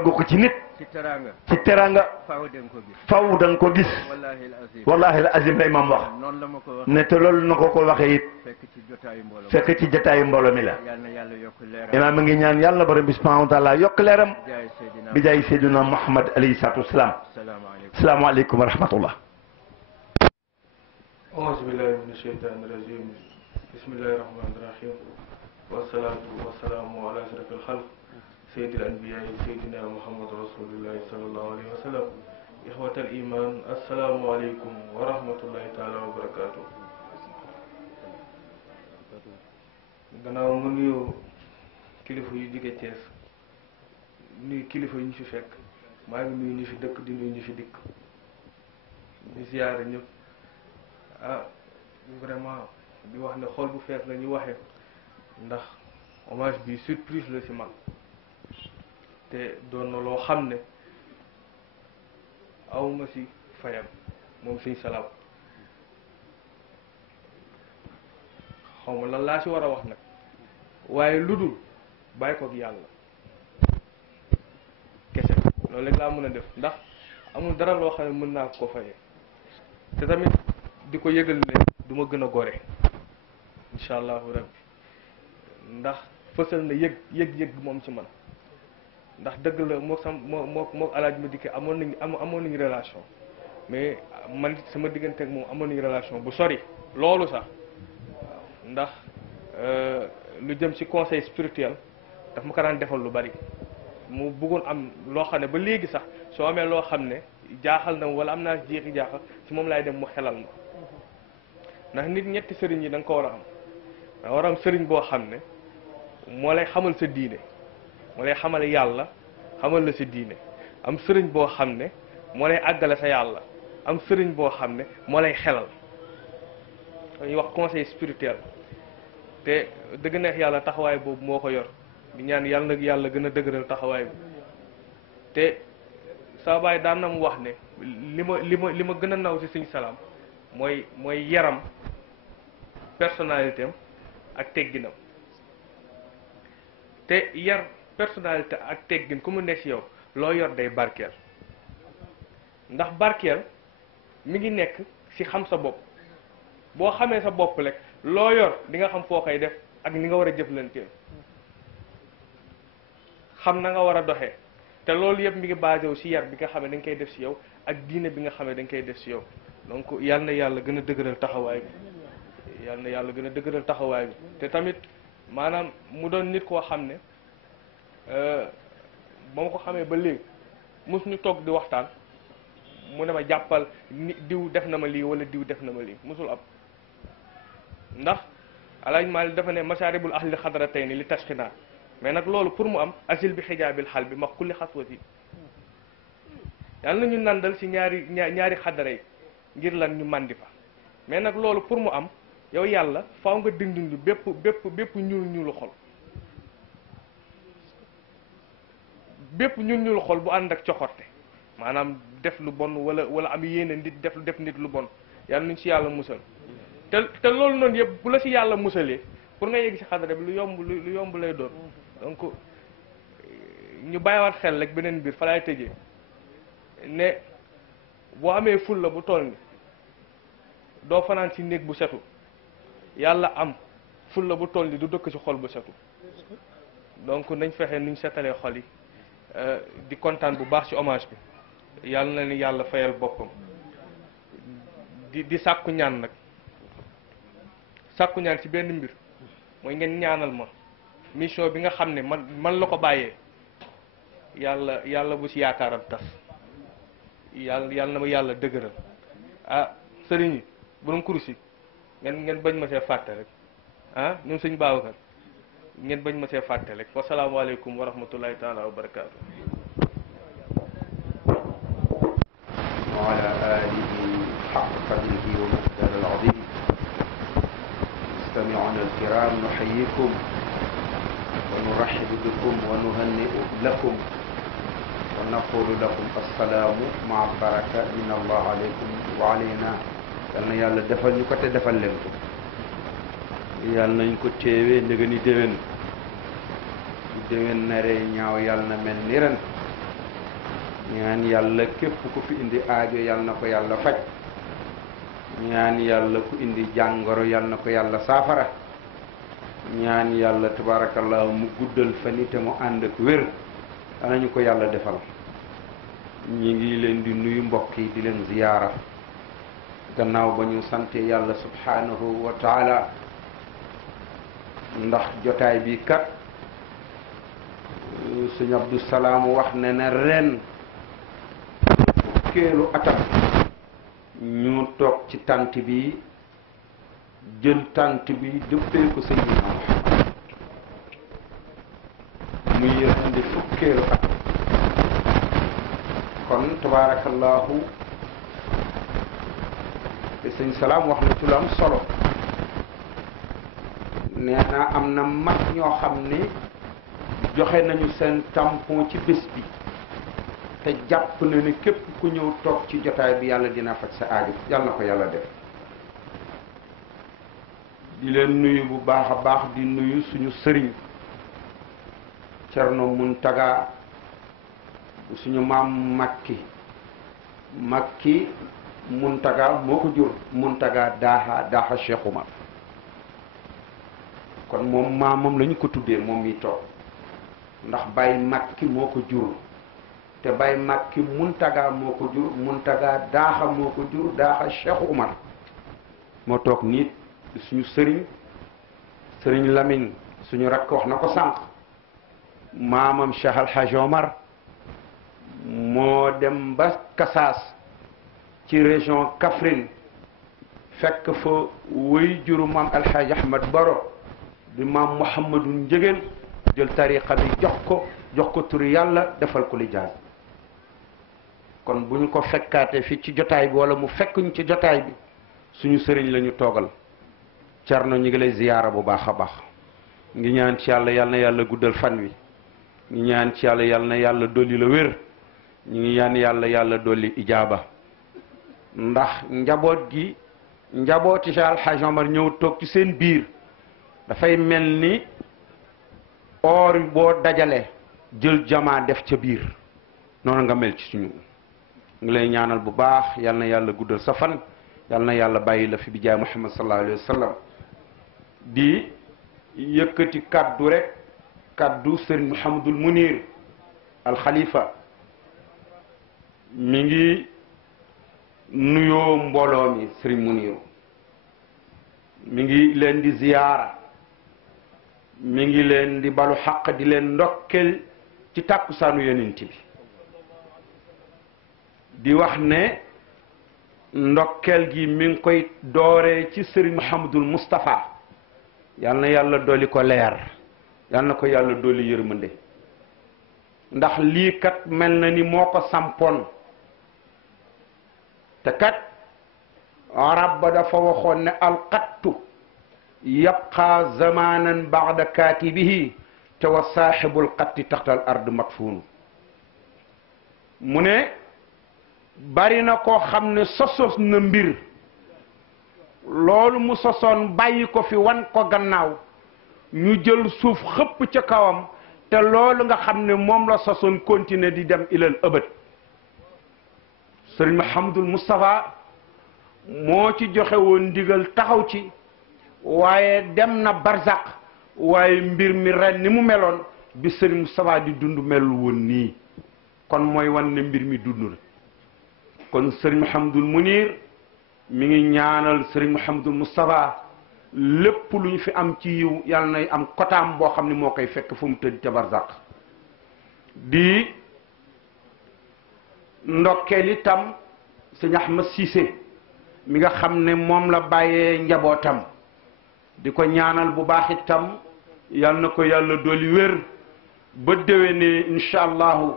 nga ko ci nit. ci teraanga. ci teraanga. faaw da nga ko gis. faaw da nga ko gis. wallaahi al azim. wallaahi al azim la imam wax. noonu la ma ko wax. ne te loolu na ko waxee it. fekk ci jotaayu mbooloo. fekk ci jotaayu mbooloo mi la. yal na yàlla yokk leeram. imaam mi ngi ñaan yàlla borom bi subhanahu wa taala yokk leeram. bi jaay Seydina Muhammad alayhi salaatu wasalaam. salaamaaleykum wa rahmatullah. auzu billahi mina sheytaani rajim bismillahi rahmaani rahim wasalaatu wasalaamu ala ashrafil xalq sayyidil anbiyaai sayyidina muhammad rasulillahi sallallahu alayhi wa sallam ixwatal iman assalaamu aleykum wa rahmatullahi taala wa barakaatu. gannaaw mu nuyu kilifa yu jóge Thiès nuyu kilifa yi ñu fi fekk maa ngi nuyu ñu fi dëkk di nuyu ñu fi dikk di ziyaare ñëpp vraiment di wax ne xol bu fees la ñu waxee ndax hommage bi surprise la ci man te doon na loo xam ne awma ci fayam moom Sëñ Salaam xaw ma lan laa ci war a wax nag waaye lu dul bàyyi koog yàlla kese loolu rek laa mën a def ndax amul dara loo xam ne mën naa ko fayee te tamit di ko yëgal ne du ma gën a gore incha allahu rabbi ndax fësal na yëg moom ci man ndax dëgg la moo alaaj ma dikkee amoon nañu relation mais man sama diggante ak moom amoon nañu relation bu sori loolu sax waaw ndax lu jëm ci conseil spirituel daf ma ko daan defal lu bari mu bëggoon am loo xam ne ba léegi sax soo amee loo xam ne jaaxal na wala am naa jeexi jaaxal ci moom laay dem mu xelal ma ndax nit ñetti sëriñ yi da nga ko war a am da nga war a am sëriñ boo xam ne moo lay xamal sa diine moo lay xamal yàlla xamal la sa diine am sëriñ boo xam ne moo lay àggale sa yàlla am sëriñ boo xam ne moo lay xelal dañuy wax conseil spirituel te dëgg neex yàlla taxawaay boobu moo ko yor di ñaan yàlla nag yàlla gën a dëgëral taxawaay bi te saa baay daan na mu wax ne li ma gën a naw ci Sëñ Salaam mooy yaram personnalité am ak tegginam te yar personnalité ak teggin ku mu nekk ci yow loo yor day barkeel ndax barkeel mi ngi nekk ci xam sa bopp boo xamee sa bopp rek loo yor di nga xam foo koy def ak ni nga war a jëflanteel xam na nga war a doxee te loolu yëpp mi ngi basé wu ci yar bi nga xam ne dañ koy def ci yow ak diine bi nga xam ne dañ koy def ci yow donc yal na yàlla gën a dëgëral taxawaay bi yal na yàlla gën a dëgëral taxawaay bi te tamit maanaam mu doon nit koo xam ne ba ma ko xamee ba léegi mos ñu toog di waxtaan mu ne ma jàppal ni diw def na ma lii wala diw def na ma lii mosul am ndax alaaj Maalik dafa ne masharibul ahli xadratayni li tashxinaa mais nag loolu pour mu am asil bi xijaabil xal bi ma kulli xaswati yàlla na ñu nandal ci ñaari xadara yi ngir lan ñu màndi fa mais nag loolu pour mu am yow yàlla faaw nga dindi bépp ñuul xol bépp ñuul xol bu ànd ak coxorte maanaam def lu bon wala am yéene nit def nit lu bon yàlla nañ ci yàlla musal te loolu noonu yëpp bu la ci yàlla musalee pour nga yegg ci xadara bi lu yomb lay doon donc ñu bàyyiwaat xel rek beneen mbir fa laay tëjee ne boo amee ful la bu toll ni doo fanaan ci néeg bu setu yàlla am ful la bu toll ni du dëkk ci xol bu setu donc nañ fexe nuñ setalee xol yi di kontaan bu baax ci hommage bi yàlla na ni yàlla fayal boppam di sàkku ñaan nag sàkku ñaan ci benn mbir mooy ngeen ñaanal ma mission bi nga xam ne man la ko bàyyee yàlla bu ci yaakaaram tas yàlla na ma yàlla dëgëral sëriñ yi borom kurus yi ngeen bañ ma see fàtte rek ñun sëñ Babacar ngeen bañ ma see fàtte rek wasalaamaaleykum wa rahmatullahi taala wa barakaatu. wa ala alihi haqqa qadrihi wa miqdaarihi al-azim. mustami'una al-kiram nuhayyikum wa nurahhibu bikum wa nuhanni'u lakum wa naqulu lakum assalaamu ma'a baraka min allah alaykum wa alayna. yal na yàlla defal ñu ko te defal leen ko. yàlla nañ ko teewee ndëgë ni déwén bu déwén naree ñaaw yàlla na mel ni ren ñaan yàlla képp ku fi indi aajo yàlla na ko yàlla faj ñaan yàlla ku indi jàngoro yàlla na ko yàlla saafara ñaan yàlla tabarakallahu mu guddal fan te mu ànd ak wér danañu ko yàlla defal. ñi ngi leen di nuyu mbokk yi di leen ziyaara gannaaw ba ñu sante yàlla subhanahu wa taala ndax jotaay bi kat sëñ Abdou Salaam wax ne ne ren fukkeelu atam ñu toog ci tant bi jël tant bi dëppee ko sëñ Muhammad muy ren di fukkeelu atam kon tabarakallahu te sëñ Salaam wax na ci lu am solo nee na am na mag ñoo xam ni joxe nañu seen tampon ci bés bi te jàpp na ni képp ku ñëw toog ci jotaay bi yàlla dina faj sa aaju yàlla na ko yàlla def di leen nuyu bu baax a baax di nuyu suñu sëriñ Cerno Muntaga suñu maam Makki Muntaga moo ko jur Muntaga daaxa Cheikh Oumar kon moom maamam lañu ko tuddee moom mi toog ndax Baye Makki moo ko jur te Baye Makki Muntaga moo ko jur Muntaga daaxa moo ko jur daaxa Cheikh Oumar moo toog nit suñu sëriñ Lamine suñu rakk wax na ko sànq maamam Cheikh Al Hadj Omar moo dem ba Kasaas ci région Kaffrine fekk fa wéy juru maam El Hadj Ahmed Baro di maam Mouhamadou Njëgeen jël tariqa bi jox ko turi yàlla defal ko lijaas kon bu ñu ko fekkaatee fii ci jotaay bi wala mu fekkuñ ci jotaay bi suñu sëriñ la ñu toogal Cerno ñu ngi lay ziyaara bu baax a baax ngi ñaan ci yàlla yal na yàlla guddal fan wi ngi ñaan ci yàlla yal na yàlla dolli la wér ñu ngi ñaan yàlla dolli ijaaba ndax njaboot gi njabooti Cheikh Al Hadj Omar ñëw toog ci seen biir dafay mel ni or boo dajale jël jamaa def ca biir noonu nga mel ci suñu ngi lay ñaanal bu baax yal na yàlla guddal sa fan yal na yàlla bàyyi la fi bi jaay Muhammad sallallahu alayhi wa sallam di yëkkati kaddu rek kaddu Serigne Mouhamadul Munir al Khalifa mi ngi nuyoo mbooloo mi Serigne Munir mi ngi leen di ziyaara mi ngi leen di balu xaq di leen ndokkel ci tàkkusaanu yonent bi di wax ne ndokkel gi mi ngi koy dooree ci Serigne Mouhamadul Moustapha yal na yàlla dolli ko leer yal na ko yàlla dolli yërmande ndax lii kat mel na ni moo ko sampoon te kat arab ba dafa waxoon ne alqattu yabqa zamanan baada kaatibihi te wa saaxibul qatti taxtal ard matfuunu mu ne bari na koo xam ne sosos na mbir loolu mu sosoon bàyyi ko fi wan ko gannaaw ñu jël suuf xëpp ca kawam te loolu nga xam ne moom la sosoon continuer di dem ilal ëbët sëriñ Mouhamadul Moustapha moo ci joxe woon ndigal taxaw ci waaye dem na barzaq waaye mbir mi ren ni mu meloon bi sëriñ Moustapha di dund melul woon nii kon mooy wan ne mbir mi dund na kon sëriñ Mouhamadul Munir mi ngi ñaanal sëriñ Mouhamadul Moustapha lépp lu ñu fi am ci yiw yàlla nay am kotaam boo xam ne moo koy fekk fu mu tëdd ca barzaq di ndokkeel itam sëñ Ahmad Cissé mi nga xam ne moom la bàyyee njabootam di ko ñaanal bu baax itam yal na ko yàlla dolli wér ba déwénee incha allahu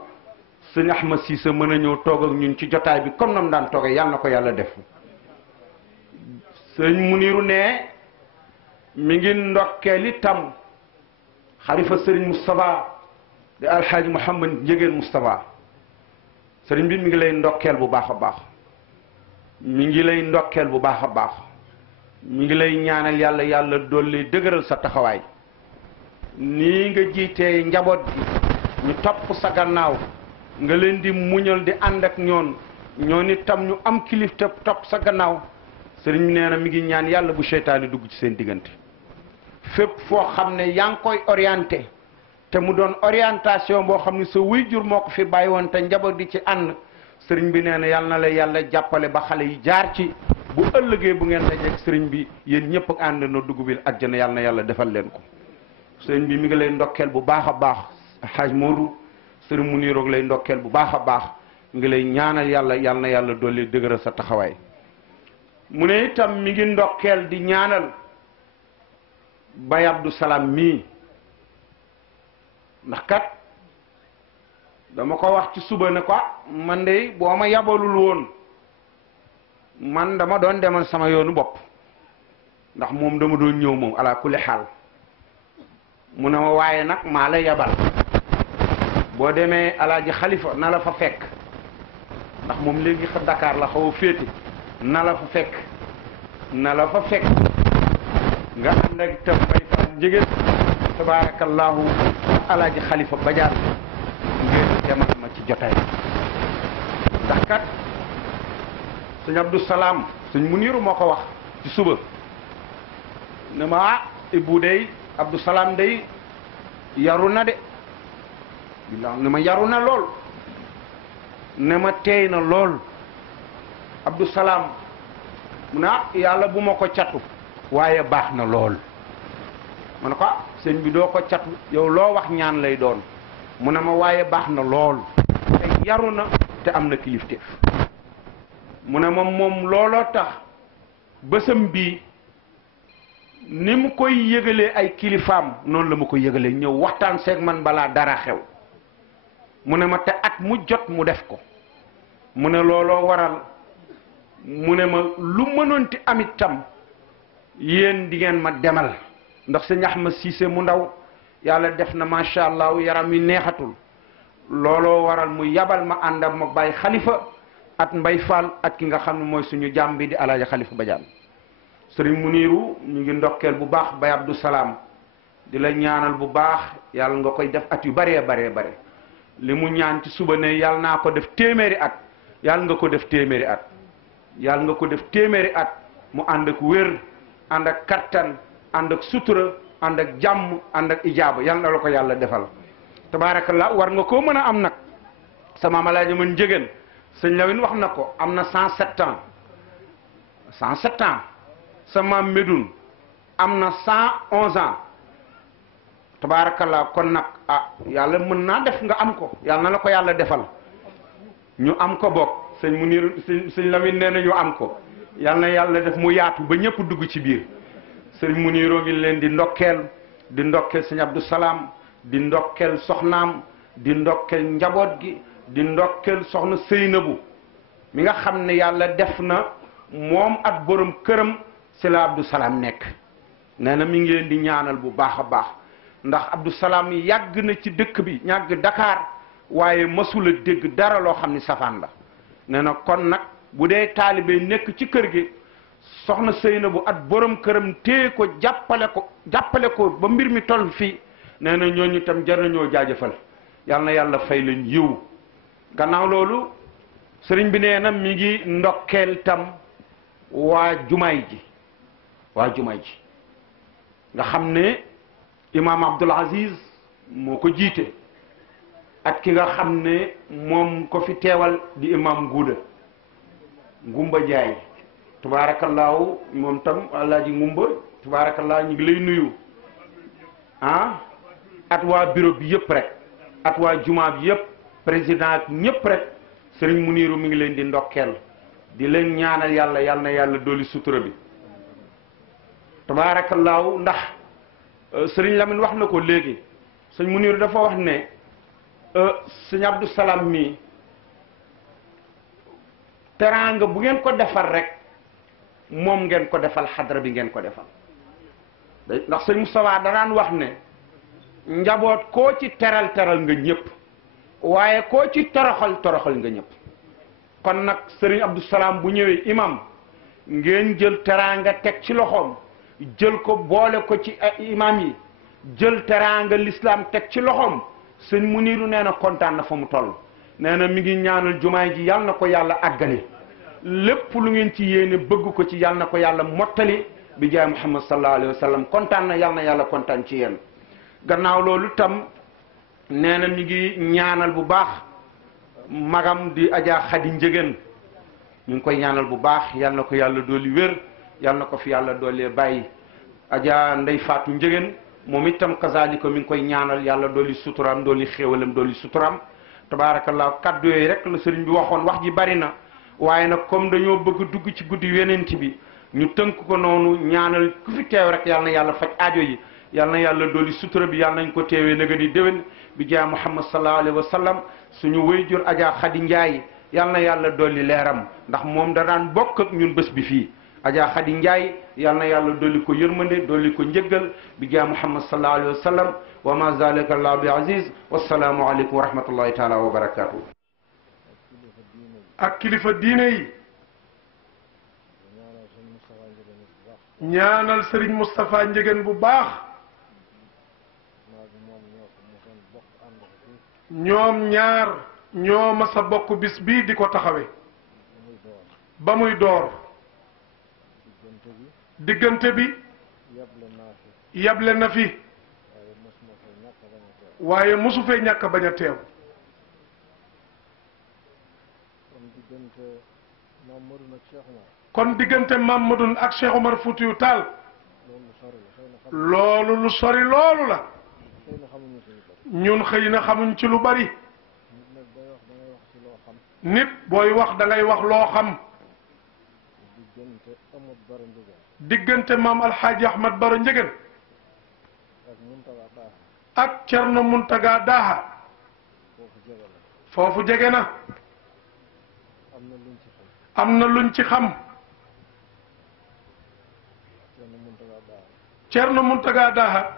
sëñ Ahmad Cissé mën a ñëw toog ak ñun ci jotaay bi comme nam daan toogee yal na ko yàlla def sëñ Muniru ne mi ngi ndokkeel itam xalifa sëriñ Moustapha di alxaaji Mouhamad Njëgeen Moustapha sëriñ bi mi ngi lay ndokkeel bu baax a baax mi ngi lay ndokkeel bu baax a baax mi ngi lay ñaanal yàlla dolli dëgëral sa taxawaay nii nga jiitee njaboot gi ñu topp sa gannaaw nga leen di muñal di ànd ak ñoon itam ñu am kilif te topp sa gannaaw sëriñ bi nee na mi ngi ñaan yàlla bu seytaane dugg ci seen diggante fépp foo xam ne yaa ngi koy orienté te mu doon orientation boo xam ne sa waajur moo ko fi bàyyi woon te njaboot di ci ànd sëriñ bi nee na yàlla na la yàlla jàppale ba xale yi jaar ci bu ëllëgee bu ngeen dajeeg sëriñ bi yéen ñëpp ak ànd na dugg bi àjjana yàlla na yàlla defal leen ko. sëriñ bi mi ngi lay ndokkeel bu baax a baax Hadj Modou sëriñ Muniru lay ndokkeel bu baax a baax ngi lay ñaanal yàlla yàlla na yàlla dolli dëgëral sa taxawaay. mu ne itam mi ngi ndokkeel di ñaanal Baye Abdou Salam mii ndax kat dama ko wax ci suba ne ko man de boo ma yabalul woon man dama doon demal sama yoonu bopp ndax moom dama doon ñëw moom ala kulli xaal mu ne ma waaye nag maa la yabal boo demee alaaji xalifa na la fa fekk ndax moom léegi Dakar la xaw a féete na la fa fekk nga ànd ak itam bay fa njëgeen tabaarakallaahu alaaji xalifa bajaan ngeen demal ma ci jotaay ndax kat sëñ Abdou Salam sëñ Muniru moo ko wax ci suba ne ma Ibou dey Abdou Salam dey yaru na de bilaa ne ma yaru na lool ne ma teey na lool Abdou Salam mu ne yàlla bu ma ko catu waaye baax na lool ma ne ko sëñ bi doo ko catu yow loo wax ñaan lay doon mu ne ma waaye baax na lool te yaru na te am na kilifteef mu ne moom looloo tax bësam bii ni mu koy yëgalee ay kilifaam noonu la ma ko yëgalee ñëw waxtaan seeg man balaa dara xew mu ne ma te at mu jot mu def ko mu ne looloo waral mu ne ma lu mënoonti amit tam yéen di ngeen ma demal ndax sëñ Ahmad Cissé mu ndaw yàlla def na macha allah yaram wi neexatul looloo waral mu yabal ma ànd ak ma bàyyi xalifa at Mbay Fall at ki nga xam ne mooy suñu jàmm bi di alaaji xalifa Badiane sëriñ Muniru ñu ngi ndokkeel bu baax Baye Abdou Salam di la ñaanal bu baax yàlla nga koy def at yu baree bare li mu ñaan ci suba ne yàlla naa ko def téeméeri at yàlla nga ko def téeméeri at yàlla nga ko def téeméeri at mu ànd ak wér ànd ak kattan ànd ak sutura ànd ak jàmm ànd ak ijaaba yàlla na la ko yàlla defal tabaarakallah war nga koo mën a am nag sama malaaji mën njëgeen sëñ Lawin wax na ko am na 107 ans 107 ans sa maam Medoune am na 111 ans tabaarakallah kon nag yàlla mën naa def nga am ko yàlla na la ko yàlla defal ñu am ko bokk sëñ Muniru sëñ Lawin nee na ñu am ko yàlla na yàlla def mu yaatu ba ñëpp dugg ci biir sëñ Muniru ngi leen di ndokkeel sëñ Abdou Salam di ndokkeel soxnaam di ndokkeel njaboot gi di ndokkeel soxna Seynabu mi nga xam ne yàlla def na moom at borom këram si la Abdou Salam nekk nee na mi ngi leen di ñaanal bu baax a baax ndax Abdou Salam yàgg na ci dëkk bi ñàgg Dakar waaye masula dégg dara loo xam ni safaan la nee na kon nag bu dee taalibe nekk ci kër gi soxna Seynabu at borom këram téye ko jàppale ko ba mbir mi toll fii nee na ñooñu tam jar nañoo jaajëfal yal na yàlla fay leen yiw gannaaw loolu sëriñ bi nee na mi ngi ndokkeel tam waa jumaay ji nga xam ne imaam Abdul Aziz moo ko jiite ak ki nga xam ne moom ko fi teewal di imaam Ngumba Jaay tubaarakallaahu moom tam alaaji Ngumba tubaarakallaahu ñu ngi lay nuyu at waa bureau bi yëpp rek at waa jumaa bi yëpp président ak ñëpp rek sëriñ Muniru mi ngi leen di ndokkeel di leen ñaanal yal na yàlla dolli sutura bi tabaarakallaahu ndax sëriñ Lamine wax na ko léegi sëñ Muniru dafa wax ne sëñ Abdou Salam mii teraanga bu ngeen ko defal rek moom ngeen ko defal xadra bi ngeen ko defal ndax sëñ Moustapha danaan wax ne njaboot koo ci teral nga ñëpp waaye koo ci toroxal nga ñëpp kon nag sëriñ Abdou Salam bu ñëwee imam ngeen jël teraanga teg ci loxoom jël ko boole ko ci imam yi jël teraanga l'islam teg ci loxoom sëñ Muniru nee na kontaan na fa mu toll nee na mi ngi ñaanal jumaay ji yal na ko yàlla àggale lépp lu ngeen ci yéene bëgg ko ci yal na ko yàlla mottali bi jaay Muhammad sallallahu alayhi wa sallam kontaan na yal na yàlla kontaan ci yéen gannaaw loolu tam nee na mi ngi ñaanal bu baax magam di Adja Xadi Njëgeen ñu ngi koy ñaanal bu baax yal na ko yàlla dooli wér yal na ko fi yàlla doolee bàyyi Adja Ndey Faatu Njëgeen moom itam kazalika mi ngi koy ñaanal yàlla dooli suturaam dooli xéewalam dooli suturaam tabaarakallah kaddu yooyu rek la sëriñ bi waxoon wax ji bari na waaye nag comme dañoo bëgg dugg ci guddi yenent bi ñu tënk ko noonu ñaanal ku fi teew rek yal na yàlla faj aajo yi yal na yàlla dooli sutura bi yal nañ ko teewee na gën a déwén bi jaa Muhammad sallallahu alayhi wa sallam suñu wayjur Adja Khady Ndiaye yal na yàlla dolli leeram ndax moom da daan bokk ak ñun bés bi fii Adja Khady Ndiaye yal na yàlla dolli ko yërmande dolli ko njëggal bi jaa Muhammad sallallahu alayhi wa sallam wa ma zalika allah bi aziz wassalaamu aleykum wa rahmatullahi taala wa barakatuh ak kilifa diine yi ñaanal Serigne Moustapha Njëgeen bu baax ñoom ñaar ñoo ma sa bokk bis bii di ko taxawe ba muy door diggante bi yable na fi waaye mosu fee ñàkk bañ a teew kon diggante Mamadou ak Cheikh Omar Foutiyou Tall loolu lu sori loolu la ñun xëy na xamuñ ci lu bari nit booy wax da ngay wax loo xam diggante maam Alxaaji Ahmad Baro Njëgeen ak Cerno Muntaga Daha foofu jege na am na luñ ci xam Cerno Muntaga Daha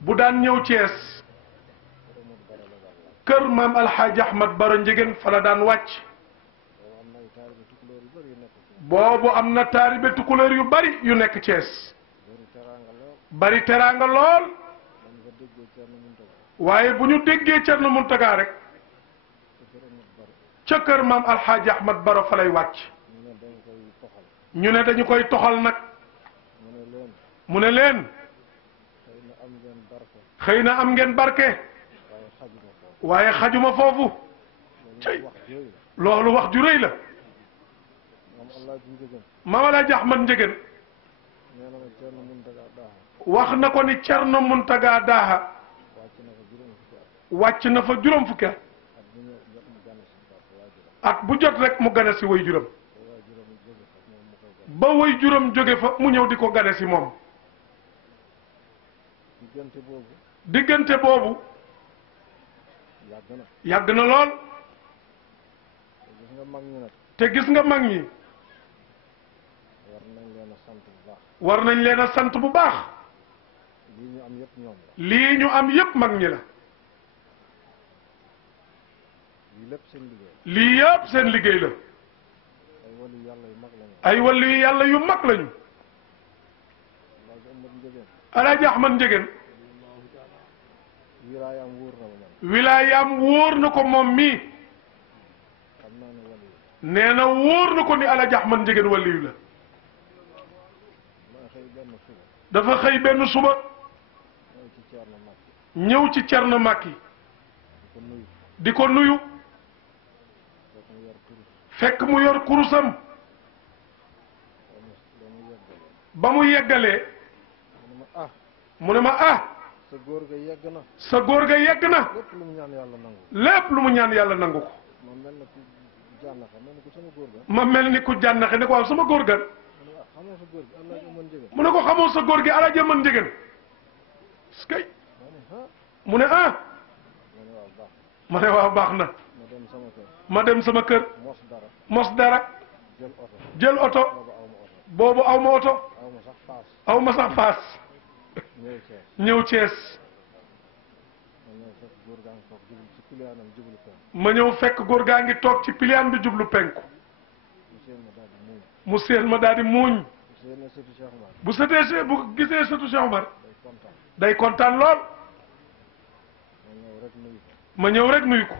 bu daan ñëw Cees kër maam Alxaaji Ahmad Baro Njëgeen fa la daan wàcc boobu am na taalibe tukulóor yu bari yu nekk Cees bari teraanga lool waaye bu ñu déggee Cerno Muntaga rek ca kër maam Alxaaji Ahmad Baro fa lay wàcc ñu ne dañu koy toxal nag mu ne leen xëy na am ngeen barke waaye xajuma foofu cey loolu wax ju rëy la maam Alaaji Ahmad Njëgeen wax na ko ni Cerno Muntaga Daha wàcc na fa juróom fukki at bu jot rek mu gane si way juróom ba way juróom jóge fa mu ñëw di ko gane si moom diggante boobu yàgg na lool te gis nga mag ñi war nañ leen a sant bu baax lii ñu am yépp mag ñi la lii yépp seen liggéey la ay wàllu yu yàlla yu mag lañu Alaaji Ahmad Njëgeen wilaayaam wóor na ko moom mii nee na wóor na ko ni Alaaji Ahmad Njëgeen waliyu la dafa xëy benn suba ñëw ci Cerno Makki di ko nuyu fekk mu yor kurusam ba mu yeggalee mu ne ma sa góor ga yegg na sa góor ga yegg na lépp lu mu ñaan yàlla nangu lépp lu mu ñaan yàlla nangu ko ma mel ni ku jànnaxe ne ko waaw sama góor ga mu ne ko xamoo sa góor gi Alaaji Ahmad Njëgeen skay mu ne ma ne waaw baax na ma dem sama kër mos dara jël oto boobu aw ma oto aw ma sax paas ñëw Cees ma ñëw fekk góor gaa ngi toog ci piliyaan bi jublu penku mu seen ma daal di muuñ bu sëtee bu gisee sëtu Cheikh Omar day kontaan lool ma ñëw rek nuyu ko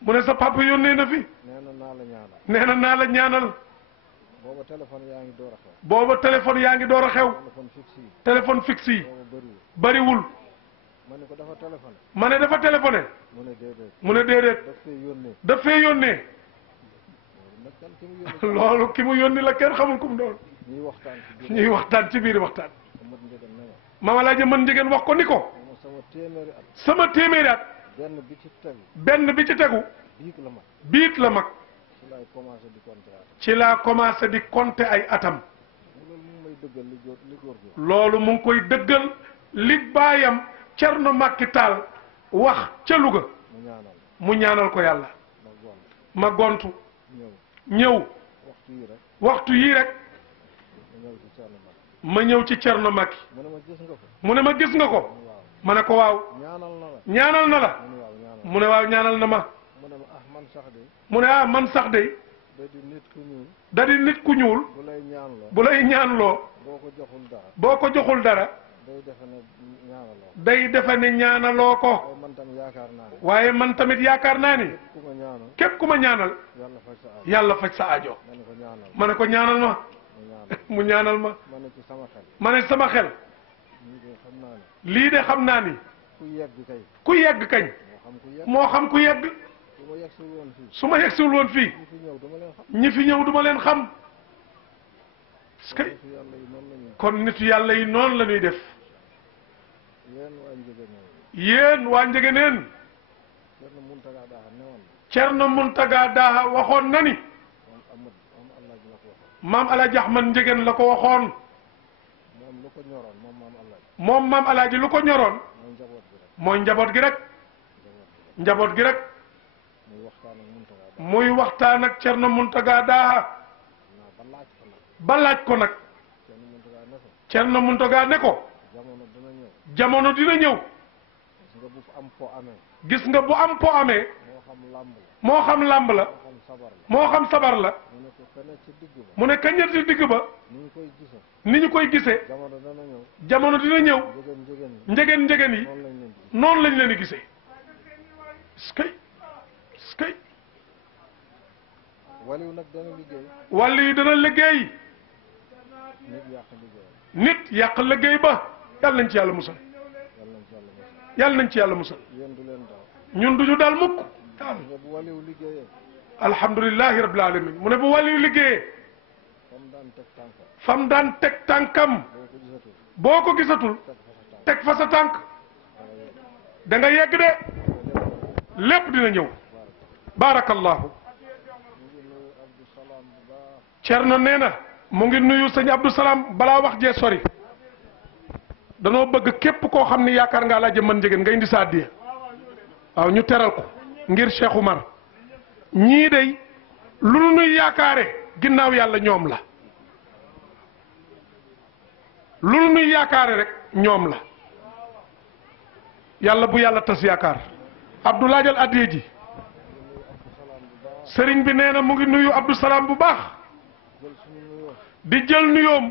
mu ne sa papa yónnee na fi nee na naa la ñaanal booba téléphone yaa ngi door a xew booba téléphone yaa ngi door a xew téléphone fixe yi bariwul ma ne ko dafa téléphoné ma ne dafa téléphoné mu ne mu ne déedéet daf fee yónnee loolu ki mu yónni la kenn xamul ku mu doon ñuy waxtaan ci biir waxtaan Maam Alaaji mën njegeen wax ko ni ko sama téeméeri at benn bi ci tegu biig la mag ci laa commencé di compter ay atam loolu mu ngi koy dëggal li baayam Cerno Makki Taal wax ca Louga mu ñaanal ko yàlla ma gontu ñëw waxtu yii rek ma ñëw ci Cerno Makki mu ne ma gis nga ko ma ne ko waaw ñaanal na la mu ne waaw ñaanal na ma mu ne ah man sax de da di nit ku ñuul bu lay ñaanloo boo ko joxul dara day defe ne ñaanaloo ko waaye man tamit yaakaar naa ni képp ku ma ñaanal yàlla faj sa aajo ma ne ko ñaanal ma mu ñaanal ma ma ne sama xel lii de xam naa ni ku yegg kañ moo xam ku yegg su ma yegsiwul woon fii ñi fi ñëw duma leen xam parce que kon nitu yàlla yi noonu la ñuy def yéen waa Njëgëneen Cerno Muntaga Daha waxoon na ni Maam Alaaji Ahmad Njëgeen la ko waxoon moom Maam Alaaji lu ko ñoroon mooy njaboot gi rek njaboot gi rek muy waxtaan ak Cerno Muntaga Daha ba laaj ko nag Cerno Muntaga ne ko jamono dina ñëw gis nga bu am po amee moo xam làmb la moo xam sabar la mu ne kañat ci digg ba ni ñu koy gisee jamono dina ñëw njegeen njegeen yi noonu lañ leen di gisee skay wàllu yi dana liggéey nit yàq liggéey ba yàlla nañ ci yàlla musal yàlla nañ ci yàlla musal ñun duñu daal mukk daal alhamdulilahi rabbil alamin mu ne bu wàllu liggéeyee fam daan teg tànkam boo ko gisatul teg fa sa tànk da nga yegg de lépp dina ñëw barakallahu Cerno nee na mu ngi nuyu sëñ Abdou Salaam balaa wax jee sori danoo bëgg képp koo xam ne yaakaar ngaa laa jëmman njegeen nga indi sa addiya waaw ñu teral ko ngir Cheikh Oumar ñii day lu nu nuy yaakaare ginnaaw yàlla ñoom la lu nu nuy yaakaare rek ñoom la yàlla bu yàlla tas yaakaar Abdou laajal addiya ji sëriñ bi nee na mu ngi nuyu Abdou Salaam bu baax di jël nuyoom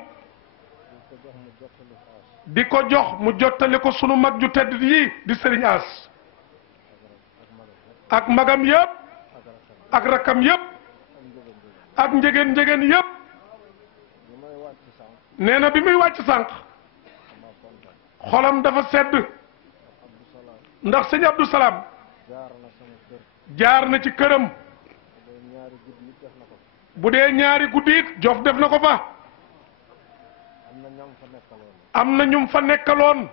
di ko jox mu jottali ko sunu mag ju tedd yi di sëriñ As ak magam yëpp ak rakkam yëpp ak njegeen njegeen yëpp nee na bi muy wàcc sànq xolam dafa sedd ndax sëñ Abdou Salaam jaar na ci këram bu dee ñaari guddi it Joof def na ko fa am na ñum fa nekkaloon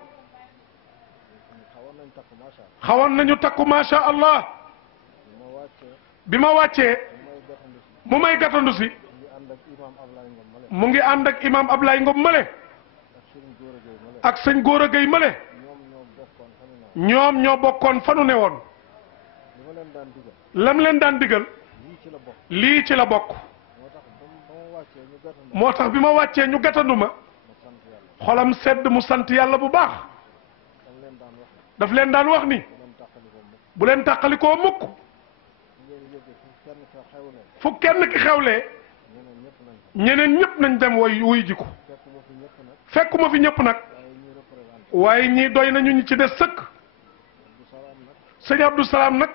xawoon nañu takku macha allah bi ma wàccee mu may gàttandu si mu ngi ànd ak imam Ablaye Ngom male ak sëñ Góora Gay male ñoom ñoo bokkoon fanu ne woon lam leen daan digal lii ci la bokk moo tax bi ma wàccee ñu gàttandu ma xolam sedd mu sant yàlla bu baax daf leen daan wax ni bu leen tàqalikoo mukk fu kenn ki xewlee ñeneen ñëpp nañ dem wuy ji ko fekkuma fi ñëpp nag waaye ñii doy nañu ñu ci des sëkk sëñ Abdou Salaam nag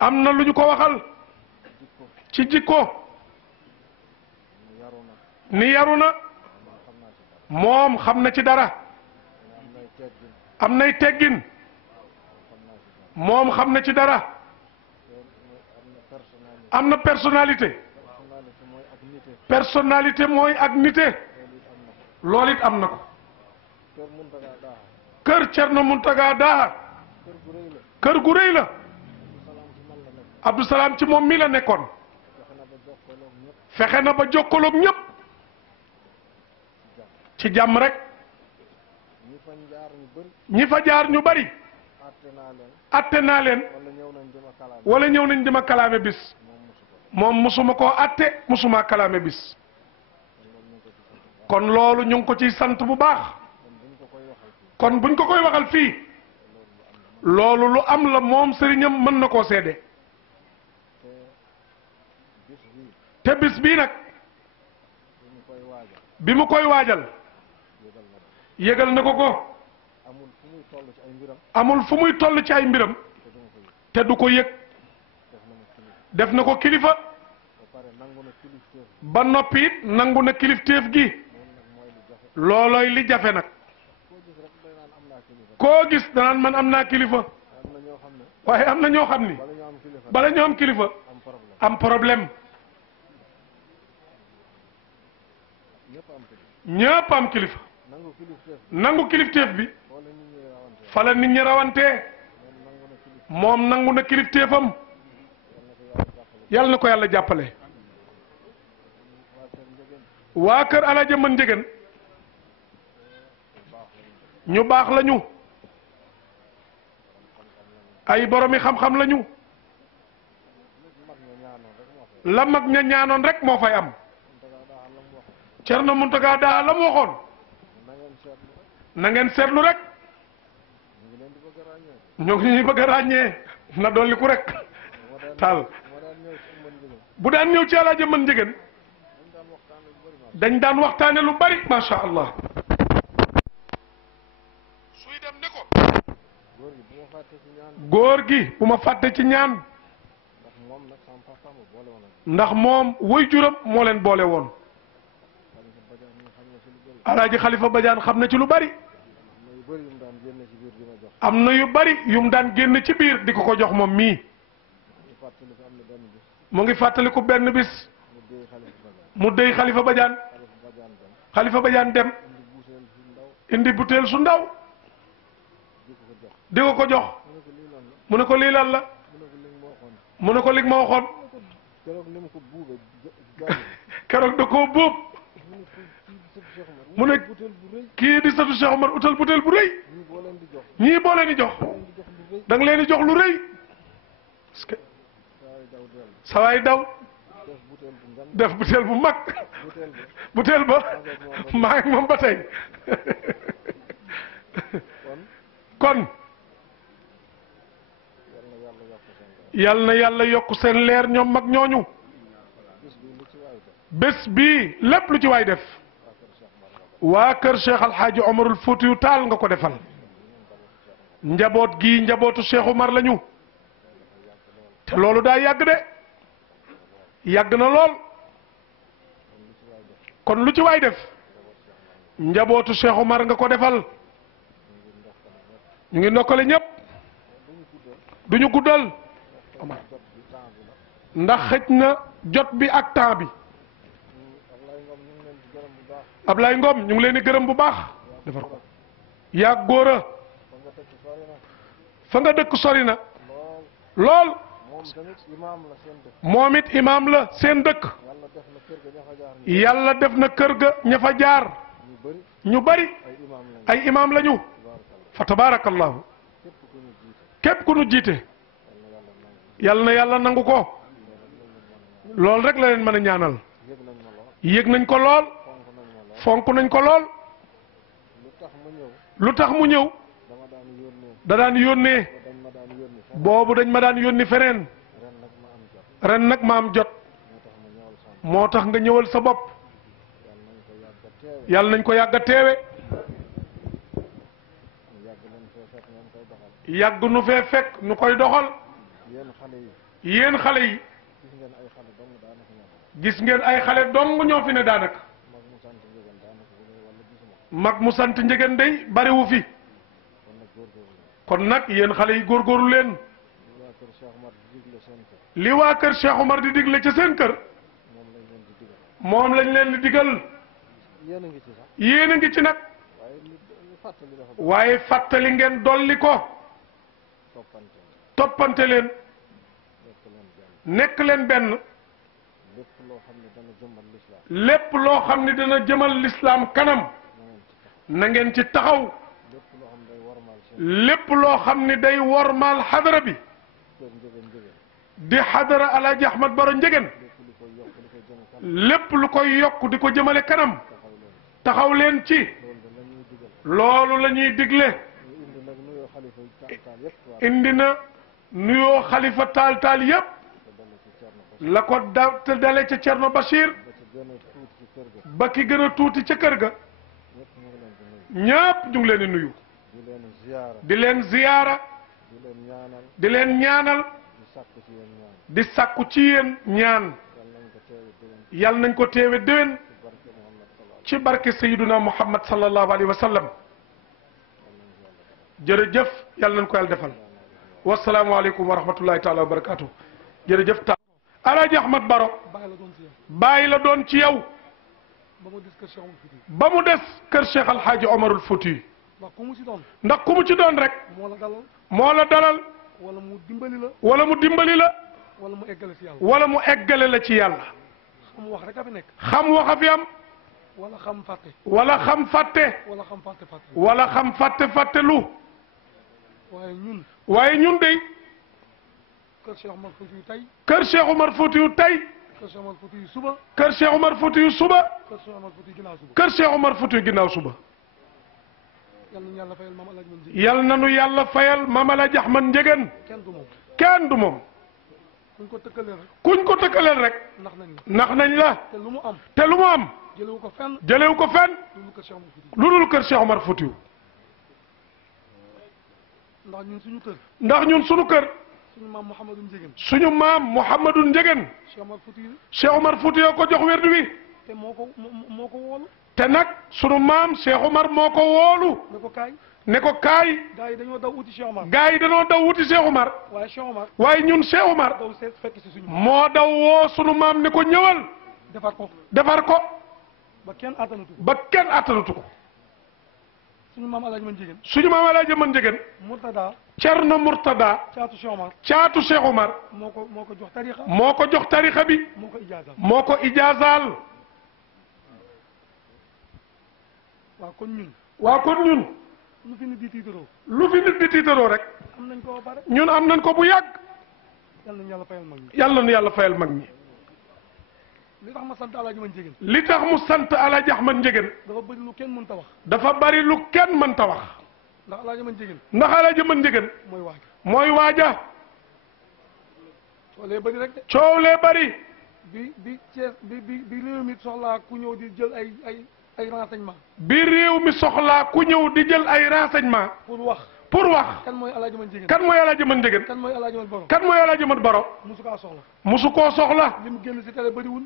am na lu ñu ko waxal ci jikko ni yaru na moom xam na ci dara am nay teggin moom xam na ci dara am na personnalité personnalité mooy ak nite loolu it am na ko kër Cerno Muntaga Daha kër gu rëy la Abdou Salam ci moom mi la nekkoon fexe na ba jokkaloog ñëpp ci jàmm rek ñi fa jaar ñu bari atte naa leen wala ñëw nañ di ma kalaame bis moom musuma koo atte musuma kalaame bis kon loolu ñu ngi ko ciy sant bu baax kon buñ ko koy waxal fii loolu lu am la moom sëriñam mën na koo seede te bis bii nag bi mu koy waajal yëgal na ko ko amul fu muy toll ci ay mbiram te du ko yëg def na ko kilifa ba noppi it nangu na kilifteef gi loolooy li jafe nag koo gis danaan man am naa kilifa waaye am na ñoo xam ni bala ñoo am kilifa am problème ñëpp am kilifa nangu kilifteef bi fa la nit ñi rawantee moom nangu na kilifteefam yàlla na ko yàlla jàppale waa kër Alaaji Mën Njëgeen ñu baax lañu ay boromi xam-xam lañu la mag ña ñaanoon rek moo fay am Cerno Muntaga Daha la mu waxoon na ngeen seetlu rek ñoo ngi ñuy bëgg a ràññee na dolli ku rek taal bu daan ñëw ci Alaaji Mën Njëgeen dañ daan waxtaane lu bari masha Allah suy dem ne ko góor gi bu ma fàtte ci ñaan ndax moom way juram moo leen boole woon Alaaji Xalifa Badiane xam na ci lu bari am na yu bari yum daan génn ci biir di ko jox moom mii mu ngi fàttaliku benn bis mu déy Xalifa Badiane Xalifa Badiane dem indi butéel su ndaw di ko jox mu ne ko lii lan la mu ne ko lig ma waxoon keroog da koo buub mu ne kii di satu Cheikh Omar utal butéel bu rëy ñii boo leen di jox da nga leen di jox lu rëy parce que sawaay daw def butéel bu mag butéel ba maa ngi moom ba tey kon yal na yàlla yokk seen leer ñoom mag ñooñu bés bii lépp lu ci waay def waa kër Cheikh Alhaaji Omarul Fuutiyu Taal nga ko defal njaboot gii njabootu Cheikh Omar lañu te loolu daa yàgg de yàgg na lool kon lu ci waay def njabootu Cheikh Omar nga ko defal ñu ngi ndokkale ñëpp duñu guddal ndax xëj na jot bi ak temps bi Ablaye Ngom ñu ngi leen di gërëm bu baax defar ko yaa góora fa nga dëkk sori na lool moom it imaam la seen dëkk yàlla def na kër ga ña fa jaar ñu bari ay imaam lañu fa tabaarakallahu képp ku nu jiite yàlla na yàlla nangu ko lool rek la leen mën a ñaanal yëg nañ ko lool fonk nañ ko lool lu tax mu ñëw da daan yónnee boobu dañ ma daan yónni feneen ren nag ma am jot moo tax nga ñëwal sa bopp yàlla nañ ko yàgg a teewe yàgg nu fee fekk nu koy doxal yéen xale yi gis ngeen ay xale dong ñoo fi ne daanaka mag mu sant Njëgeen day bariwu fi kon nag yéen xale yi góorgóorlu leen li waa kër Cheikh Omar di digle ca seen kër moom lañ leen di digal yéen a ngi ci nag waaye fàttali ngeen dolli ko toppante leen nekk leen benn lépp loo xam ne dana jëmal lislaam kanam na ngeen ci taxaw lépp loo xam ne day wormaal xadara bi di xadara Alaaji Ahmad Baro Njegen lépp lu koy yokk di ko jëmale kanam taxaw leen ci loolu la ñuy digle indi na nuyoo xalifa taal yépp la ko te dale ca Cerno Bachir ba ki gën a tuuti ca kër ga ñépp ñu ngi leen di nuyu di leen ziyaara di leen ñaanal di sàkku ci yéen ñaan yal nañ ko teewe déwén ci barke Sayyiduna Muhammad sallallahu alayhi wa sallam jërëjëf yal nañ ko yàlla defal wasalaamu aleykum wa rahmatullahi taala wa barakatuh jërëjëf ta Alaaji Ahmad Baro bàyyi la doon ci yow ba mu des kër Cheikh Alhaaji Omarul Fouti ndax ku mu ci doon rek moo la dalal wala mu dimbali la wala mu eggale la ci yàlla xam wax rek a fi nekk xam wax a fi am wala xam fàtte wala xam fàtte lu waaye ñun de kër Cheikh Omar Foutiyou tey kër Cheikh Omar Foutiyou tey kër Cheikh Omar Foutiyou suba kër Cheikh Omar Foutiyou suba kër Cheikh Omar Foutiyou ginnaaw suba yal na nu yàlla fayal Maam Alaaji Ahmad Njegen kenn du moom kuñ ko tëkkaleel rek nax nañ la te lu mu am jëlewu ko fenn lu dul kër Cheikh Omar Foutiyou ndax ñun suñu kër suñu maam Mouhamadou Njegen Cheikh Omar Foutiyou ko jox werdu wi te moo ko woolu te nag sunu maam Cheikh Omar moo ko woolu ne ko kaay gaa yi dañoo daw wuti Cheikh Omar waaye ñun Cheikh Omar moo daw woo sunu maam ne ko ñëwal defar ko ba kenn attanatu ko suñu maam Alaaji Man Njegen Cerno Murtada caatu Cheikh Omar moo ko jox tarixa bi moo ko ijaazaal waa kon ñun lu fi nit di tiitaroo rek ñun am nañ ko bu yàgg yàlla nu yàlla fayal mag ñi li tax mu sant Alaaji Ahmad Njegen dafa bari lu kenn mënta wax ndax Alaaji Man Njegen mooy waaja coow lee bari bi réew mi soxlaa ku ñëw di jël ay renseignement bi réew mi soxlaa ku ñëw di jël ay renseignement pour wax kan mooy Alaaji Man Njegen kan mooy Alaaji Man Njegen kan mooy Alaaji Man Baro musu koo soxla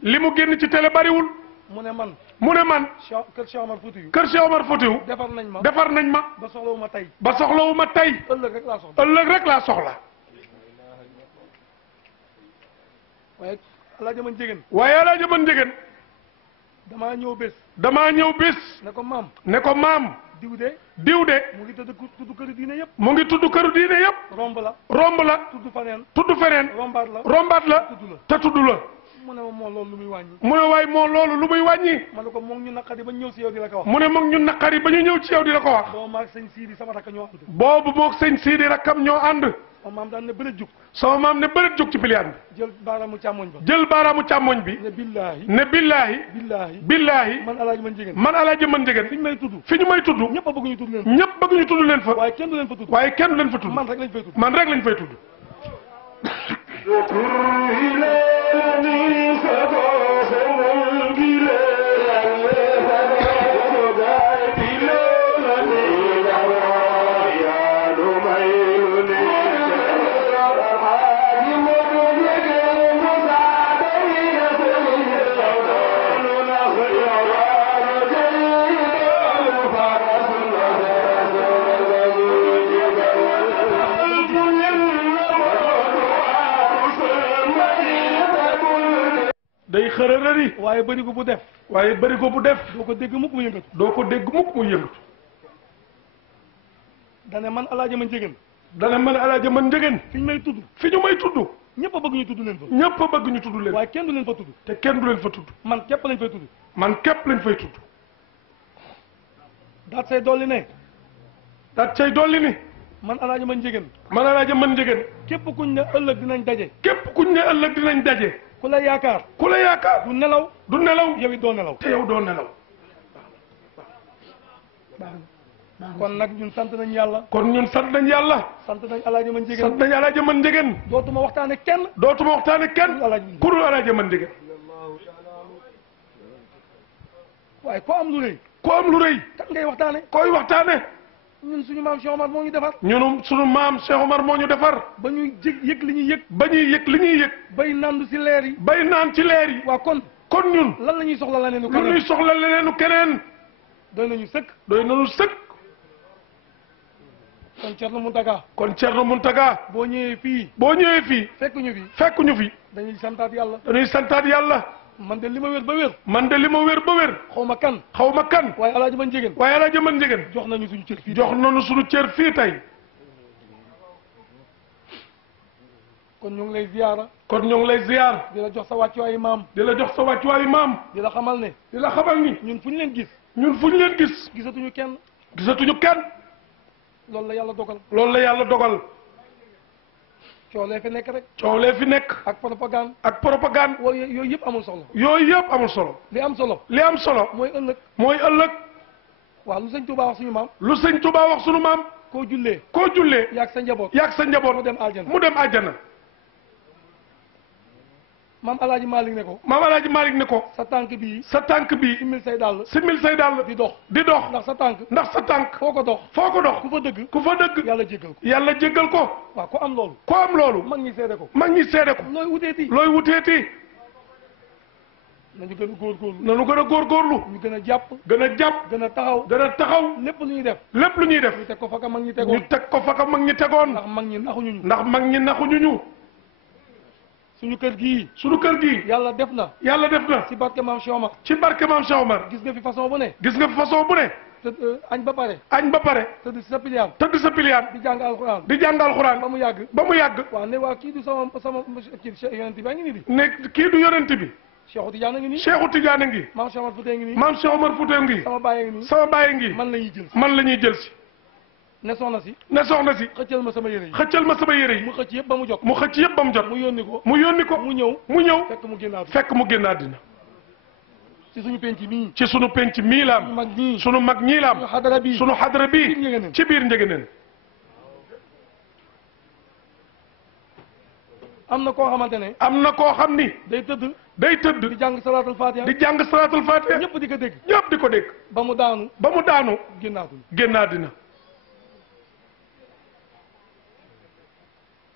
li mu génn ci télé bariwul mu ne man kër Cheikh Omar Foutiyou defar nañ ma ba soxlawu ma tey ëllëg rek laa soxla waaye Alaaji Man Njegen damaa ñëw bés ne ko maam diw de mu ngi tudd këru diine yëpp romb la tudd feneen rombaat la te tudd la mu ne moo loolu lu muy wàññi ma ne ko moom ñu naqari ba ñu ñëw ci yow di la ko wax boobu moog sëñ Siidi rakkam ñoo ànd sama maam daan ne bëreet jug ci piliyaan bi jël baaraamu càmmoñ bi ne billaahi man Alaaji Man Njegen fi ñu may tudd ñëpp bëgg ñu tudd leen fa waaye kenn du leen fa tudd man rek lañ fay tudd day xërërëri. waaye bërigo bu def. waaye bërigo bu def. doo ko dégg mukk mu yëngatu. doo ko dégg mukk mu yëngatu. dane man alaaji man njëgën. dane man alaaji man njëgën. fi ñu may tudd. fi ñu may tudd. ñëpp a bëgg ñu tudd leen fa. ñëpp a bëgg ñu tudd leen. waaye kenn du leen fa tudd. te kenn du leen fa tudd. man képp lañ fay tudd. man képp lañ fay tudd. daat say dolli ne. daat say dolli ni. man alaaji man njëgën. man alaaji man njëgën. képp kuñ ne ëllëg dinañ daje. képp kuñ ne ëllëg dinañ daje. ku la yaakaar. ku la yaakaar. du nelaw. du nelaw. yow it doo nelaw. te yow doo nelaw. kon nag ñun sant nañ yàlla. kon ñun sant nañ yàlla. sant nañ alaaji man njëgën. sant nañ alaaji man njëgën. dootuma waxtaane kenn. dootuma waxtaane kenn. ku dul alaaji man njëgën. waaye ko am lu rëy. ko am lu rëy. kan ngay waxtaane. koy waxtaane. ñun suñu maam Cheikh Omar moo ñu defar. ñun suñu maam Cheikh Omar moo ñu defar. ba ñuy yëg li ñuy yëg. ba ñuy yëg li ñuy yëg. bay nandu si leer yi. bay naan ci leer yi. waaw kon ñun. lan la ñuy soxla leneenu keneen. lu ñuy soxla leneenu keneen. doy nañu sëkk. doy nañu sëkk. kon Thierno Mountaga. kon Thierno Mountaga. boo ñëwee fii. boo ñëwee fii. fekk ñu fi. fekk ñu fi. dañuy santaat yàlla. dañuy santaat yàlla. man de li ma wér ba wér. man de li ma wér ba wér. xaw ma kan. xaw ma kan. waaye alaaji man njëgën. waaye alaaji man njëgën. jox nañu suñu cër fii. jox nañu suñu cër fii tey. kon ñu ngi lay ziyaara. kon ñu ngi lay ziyaar. di la jox sa wàccuwaayu maam. di la jox sa wàccuwaayu maam. di la xamal ne. di la xamal ni. ñun fu ñu leen gis. ñun fu ñu leen gis. gisatuñu kenn. gisatuñu kenn. loolu la yàlla dogal. loolu la yàlla dogal. coow lee fi nekk rek. coow lee fi nekk. ak propagande. ak propagande. waaye yooyu yëpp amul solo. yooyu yëpp amul solo. li am solo. li am solo. mooy ëllëg. mooy ëllëg. waaw lu sëñ Touba wax suñu maam. lu sëñ Touba wax suñu maam. koo jullee. koo jullee. yaag sa njaboot. yaag sa njaboot. mu dem aljana. mu dem aljana. maam Alaaji Malick ne ko. maam Alaaji Malick ne ko. sa tànk bii. sa tànk bii. simil say dàll. simil say dàll. di dox. di dox. ndax sa tànk. ndax sa tànk. foo ko dox. foo ko dox. ku fa dëgg. ku fa dëgg. yàlla jéggal ko. yàlla jéggal ko. waaw ko am loolu. ko am loolu. mag ñi seede ko. mag ñi seede ko. looy wuteeti. looy wuteeti. nañu gën a góorgóorlu. nañu gën a góorgóorlu. ñu gën a jàpp. gën a jàpp. gën a taxaw. gën a taxaw. lépp lu ñuy def. lépp lu ñuy def. ñu teg ko fa ka mag ñi tegoon. ñu teg ko fa ka mag ñi tegoon. ndax mag ñi naxuñu ñu. ndax mag ñi naxuñu ñu. suñu kër gii. suñu kër gii. yàlla def na. yàlla def na. ci barke maam Cheikh Omar. ci barke maam Cheikh Omar. gis nga fi façon bu ne. gis nga fi façon bu ne. añ ba pare. añ ba pare. tëdd sa piliyaan. tëdd sa piliyaan. di jàng alxuraan. di jàng alxuraan. ba mu yàgg. ba mu yàgg. waaw ne waa kii du sama kii yonent bi a ngi nii di. ne kii du yonent bi. Cheikhu Tidiane a ngi nii. Cheikhu Tidiane ngi. maam Cheikh Omar Fouté ngi nii. maam Cheikh Omar Fouté ngi. sama baay ngi nii. sama baay ngi. man la ñuy jël si. man la ñuy jël si. ne soxna si. ne soxna si. xëccal ma sama yére yi. xëccal ma sama yére yi. mu xëcc yëpp ba mu jot. mu xëcc yëpp ba mu jot. mu yónni ko. mu yónni ko. mu ñëw. mu ñëw. fekk mu génn àddina. fekk mu génn àddina. ci suñu penc mii. ci suñu penc mii la am. suñu mag ñii. suñu mag ñii la am. suñu xadara bii. suñu xadara bii. ci biir Njëgëneen. am na koo xamante ne. am na koo xam ni. day tëdd. day tëdd. di jàng salaatul fatiha. di jàng salaatul fatiha. ñëpp di ko dégg. ñëpp di ko dégg. ba mu daanu. ba mu daanu. génn àddina. génn àddina.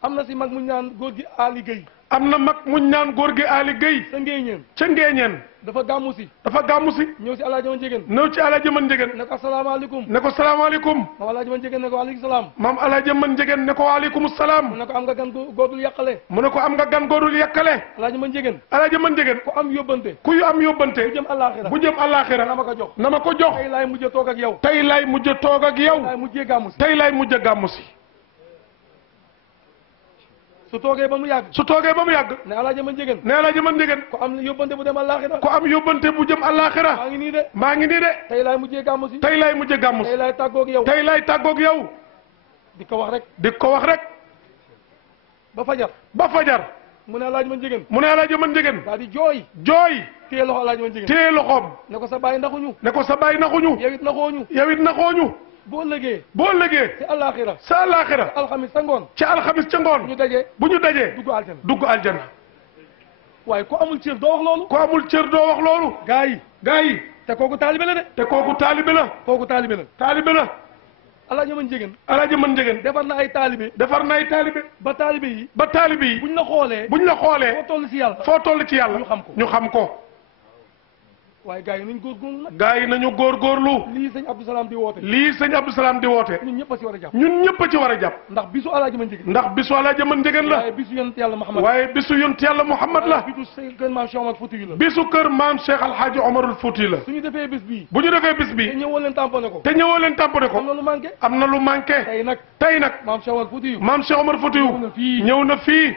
am na si mag mu ñu naan góor gi Ali Gueye. am na mag mu ñu naan góor gi Ali Gueye. sa ngéeñeen. ca ngéeñeen. dafa gàmmu si. dafa gàmmu si. ñëw si alaaji man njëgën. ñëw ci alaaji man njëgën. ne ko asalaamaaleykum. ne ko salaamaaleykum. maam alaaji man njëgën ne ko waaleykum salaam. maam alaaji man njëgën ne ko waaleykum salaam. mu ne ko am nga gan góodul yàqale. mu ne ko am nga gan góodul yàqale. alaaji man njëgën. alaaji man njëgën. ku am yóbbante. ku am yóbbante. bu jëm àllaaxira. bu jëm àllaaxira. na ma ko jox. na ma ko jox. tey laay mujj toog ak yow. tey laay mujj toog ak yow. tey laay mujjee gàmmu si. tey laay mujj gàmmu si. su toogee ba mu yàgg. su toogee ba mu yàgg. ne alaaji man njëgën. ne alaaji man njëgën. ku am yóbbante bu dem àllaaxira. ku am yóbbante bu jëm àllaaxira. maa ngi nii de. maa ngi nii de. tey laay mujjee gàmmu si. tey laay mujj gàmmu si. tey laay tàggoog yow. tey laay tàggoog yow. di ko wax rek. di ko wax rek. ba fajar. ba fajar. mu ne alaaji man njëgën. mu ne alaaji man njëgën. daal di jooy. jooy. téye loxo alaaji man njëgën. téye loxoom. ne ko sa baay naxuñu. ne ko sa baay naxuñu. yow it naxooñu. yow it naxooñu. boo lëgee. boo lëgee. ci àllaaxira. sa àllaaxira. alxamis sa ngoon. ci alxamis ca ngoon. bu ñu dajee. bu ñu dajee. dugg aljana. dugg aljana. waaye ku amul cër doo wax loolu. ku amul cër doo wax loolu. gaa yi. gaa yi. te kooku taalibe la de. te kooku taalibe la. kooku taalibe la. taalibe la. alaaji man njëgën. alaaji man njëgën. defar na ay taalibe. defar na ay taalibe. ba taalibe yi. ba taalibe yi. buñ la xoolee. buñ la xoolee. foo toll ci yàlla. foo toll ci yàlla. ñu xam ko. ñu xam ko. waaye gars yi nañ góorgóorlu nag. gaa yi nañu góorgóorlu. lii sëñ Abdou Salam di woote. lii sëñ Abdou Salam di woote. ñun ñëpp a ci war a jàpp. ñun ñëpp a ci war a jàpp. ndax bisu alaaji ma njëgën. ndax bisu alaaji ma njëgën la. waaye bisu yonent yàlla Muhammad. waaye bisu yonent yàlla Muhammad la. bisu kër maam Cheikh Omar Fouti la. bisu kër maam Cheikh Alhaaji Omarul Fouti la. suñu defee bis bii. bu ñu defee bis bii. te ñëwoo leen tamponné ko. te ñëwoo leen tamponné ko. am na lu manqué. am na lu manqué. tey nag. maam Cheikh Omar Fouti yu. maam Cheikh Omar Fouti yu. ñëw na fii.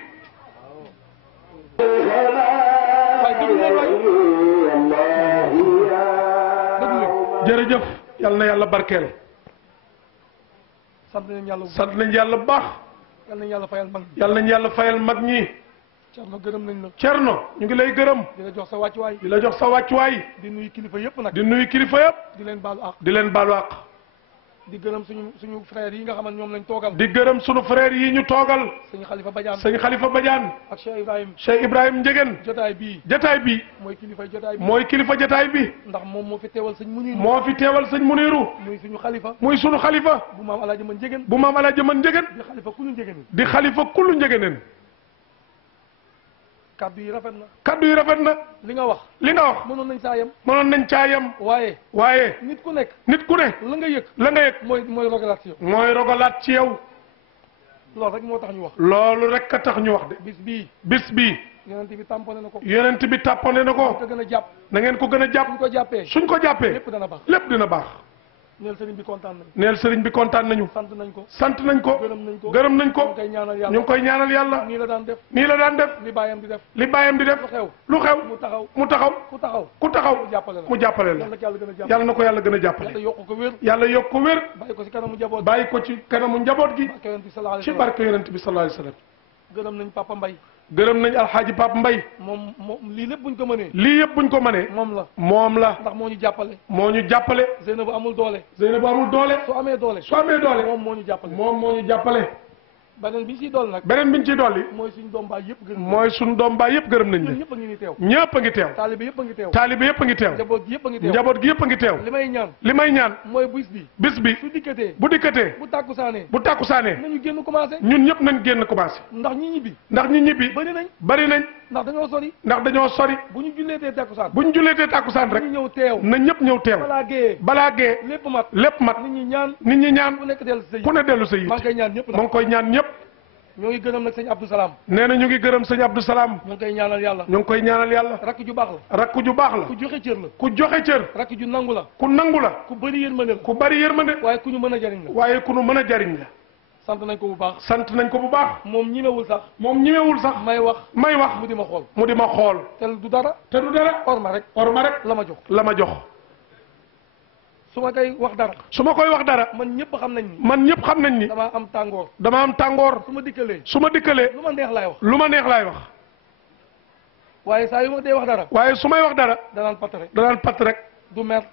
jërëjëf yal na yàlla barkeel. sant nañ yàlla bu baax sant nañ yàlla bu baax. yal nañ yàlla fayal mag ñi. yal nañ yàlla fayal mag ñi. Cerno gërëm nañ la. Cerno ñu ngi lay gërëm. di la jox sa wàccuwaay. di la jox sa wàccuwaay. di nuyu kilifa yëpp nag. di nuyu kilifa yëpp. di leen baalu àq. di leen baalu àq. di gërëm suñu frères yi nga xam ne ñoom lañ toogal. di gërëm suñu frères yi ñu toogal. sëñ Khalifa Badiane. sëñ Khalifa Badiane. ak Cheikh Ibrahim. Cheikh Ibrahim Njegen. jotaay bii. jotaay bii. mooy kilifa jotaay bi. mooy kilifa jotaay bi. ndax moom moo fi teewal sëñ Muniru. moo fi teewal sëñ Muniru. muy suñu xalifa. muy suñu xalifa. bu maam Alaaji Man Njegen. bu maam Alaaji Man Njegen. di xalifa kullu Njegeneen. di xalifa kullu Njegeneen. kaddu yi rafet na. kaddu yi rafet na. li nga wax. li nga wax. mënoon nañ saa yem. mënoon nañ caa yem. waaye. nit ku nekk. nit ku ne. la nga yëg. la nga yëg. mooy rogalaat ci yow. mooy rogalaat ci yow. loolu rek moo tax ñu wax. loolu rek a tax ñu wax de. bis bii. yonent bi tamponné na ko. yonent bi tamponné na ko. ko gën a jàpp. na ngeen ko gën a jàpp. suñ ko jàppee. lépp dana baax. lépp dina baax. neel sëriñ bi kontaan nañu. neel sëriñ bi kontaan nañu. sant nañ ko. sant nañ ko. gërëm nañ ko. ñu ngi koy ñaanal yàlla. nii la daan def. nii la daan def. li baayam di def. li baayam di def. lu xew. mu taxaw. ku taxaw. mu jàppale la. yàlla na ko yàlla gën a jàppale. yàlla yokk ko wér. yàlla yokk ko wér. bàyyi ko ci kanamu njaboot. bàyyi ko ci kanamu njaboot gi. ci barke yonent bi sallallahu alayhi wasallam. gërëm nañ Papa Mbaye. gërëm nañ alxaaji Papa Mbaye. moom lii lépp buñ ko mënee. lii yëpp buñ ko mënee. moom la. ndax moo ñu jàppale. moo ñu jàppale. Zeynabu amul doole. Zeynabu amul doole. su amee doole. moom moo ñu jàppale. moom moo ñu jàppale. beneen bi ñu ciy dolli nag. beneen bi ñu ciy dolli. mooy suñu doom baay yëpp gërëm. mooy suñu doom baay yëpp gërëm nañ ñun ñëpp a ngi teew. ñëpp a ngi teew. taalibe yëpp a ngi teew. taalibe yëpp a ngi teew. njaboot gi yëpp a ngi teew. njaboot gi yëpp a ngi teew. li may ñaan. mooy bis bi. bu dikkatee. bu tàkkusaanee. nañu génn commencé. ñun ñëpp nañ génn commencé. ndax ñi ñibbi. bari nañ. ndax dañoo sori. bu ñu julleetee tàkkusaan rek. ñu ñëw teew. na ñëpp ñëw teew. balaa gee. lépp mat. nit ñi ñaan. ku ne dellu sa yit. maa ngi koy ñaan ñëpp. maa ngi koy ñaan ñëpp. ñoo ngi gërëm nag sëñ Abdou Salam. nee na ñu ngi gërëm sëñ Abdou Salam. ñu ngi koy ñaanal yàlla. ñu ngi koy ñaanal yàlla. rakk ju baax la. rakk ju baax la. ku joxe cër la. ku joxe cër. rakk ju nangu la. ku nangu la. ku bëri yërmande la. ku bëri yërmande. waaye ku ñu mën a jariñ la. waaye ku ñu mën a jariñ la. sant nañ ko bu baax. sant nañ ko bu baax. moom ñimewul sax. may wax. mu di ma xool. te du dara. orma rek. la ma jox. su ma koy wax dara. man ñëpp xam nañ ni. damaa am tàngoor. su ma dikkalee. lu ma neex laay wax. waaye saa yu ma dee wax dara. waaye su may wax dara. danaan patt rek.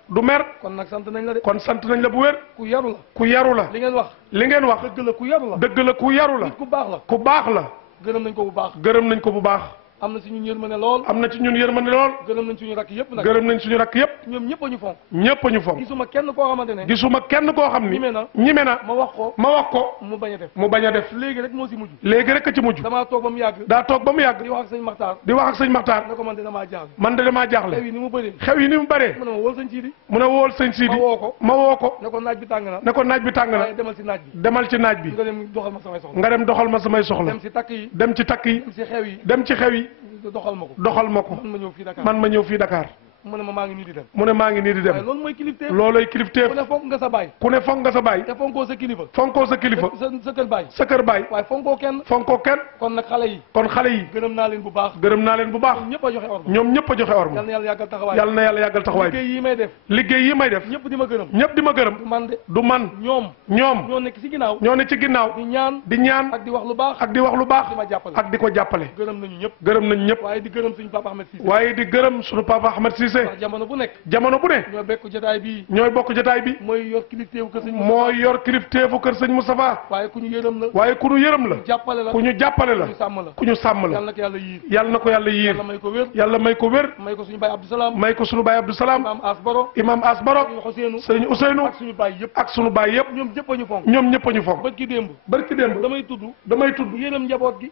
du mer. kon nag sant nañ la de. kon sant nañ la bu wér. ku yaru la. li ngeen wax. dëgg la ku yaru la. nit ku baax la. gërëm nañ ko bu baax. am na ci ñun yërmande lool. gërëm nañ suñu rakk yëpp nag. ñoom ñëpp a ñu fonk. gisuma kenn koo xam ni. ñime na. ma wax ko. mu bañ a def. léegi rek moo ci mujj. a ci mujj. daa toog ba mu yàgg. di wax ak sëñ Maxtaar. ne ko man de damaa jaaxle. xew yi ni mu bëree. mu ne wool sëñ Sidi. ma woo ko. ne ko naaj bi tàng na. waaye demal ci naaj bi. nga dem doxal ma samay soxla. dem ci takk yi. dem ci xew yi. doxal ma ko. man ma ñëw fii Dakar. mu ne maa ngi nii di dem. loolu mooy kilifteef. loolooy kilifteef. ku ne fonk nga sa baay. te fonkoo sa kilifa. sa kër baay. waaye fonkoo kenn. kon nag xale yi. gërëm naa leen bu baax. ñoom ñëpp a joxe orma. yal na yàlla yàggal taxawaay. liggéey yi may def. ñëpp di ma gërëm. du man. ñoom. ñoo nekk ci ginnaaw. di ñaan. ak di wax lu baax. ak di ko jàppale. gërëm nañu ñëpp. waaye di gërëm suñu papa Ahmed Cissé. ndax jamono bu ne. ñooy bokk jotaay bi. mooy yor kilifteefu kër sëñ Moustapha. waaye ku ñu yërëm la. ku ñu jàppale la. ku ñu sàmm la. yàlla na ko yàlla yiir. yàlla may ko wér. may ko suñu baay Abdou Salam. imam As Baro. sëñ Ousseynou. ak suñu baay yëpp. ñoom ñëpp a ñu fonk. barki démb. damay tudd.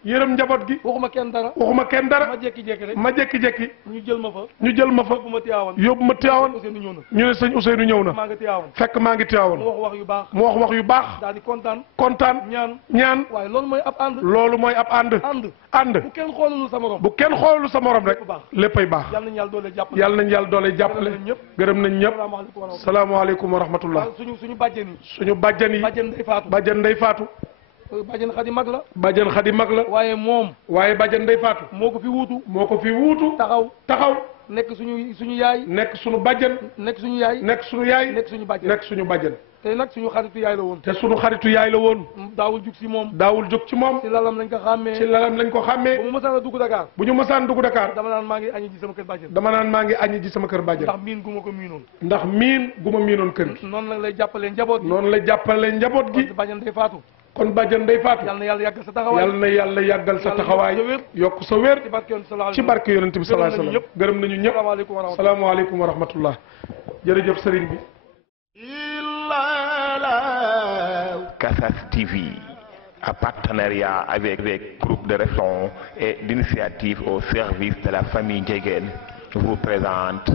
yërëm njaboot gi. waxuma kenn dara. ma jékki-jékki. ñu jël ma fa. yóbbu ma Tiwaawan ñu ne sëñ Ousseynou ñëw na fekk maa ngi Tiwaawan mu wax wax yu baax daal di kontaan ñaan waaye loolu mooy ab ànd bu kenn xoolul sa morom rek léppay baax yàlla nañ yàlla doole jàppale gërëm nañ ñëpp salaamaaleykum wa rahmatullah suñu bàjjen yi suñu bàjjen yi bàjjen Ndey Faatu bàjjen Xadi mag la bàjjen Xadi mag la waaye bàjjen Ndey Faatu moo ko fi wuutu taxaw nekk suñu yaay nekk suñu bàjjen nekk suñu yaay nekk suñu yaay nekk suñu bàjjen nekk suñu bàjjen te nag suñu xaritu yaay la woon te suñu xaritu yaay la woon daawul jug ci moom ci lalam lañ ko xàmmee bu mu mësaan dugg Dakar bu ñu mësaan dugg Dakar dama naan maa ngi añi ji sama kër bàjjen ndax miin gu ma miinoon kër gi noonu nag lay jàppalee njaboot gi bàjjen Ndey Faatu kon bàjjen Ndey Faatu yal na yàlla yàggal sa taxawaay yokk sa wér ci barke yonent bi sallallahu alayhi wasallam gërëm nañu ñëpp salaamaaleykum wa rahmatullah jërëjëf sëriñ bi Casas TV, en partenariat avec groupe de réflexion et d'initiative au service de la famille Ndiéguène, vous présente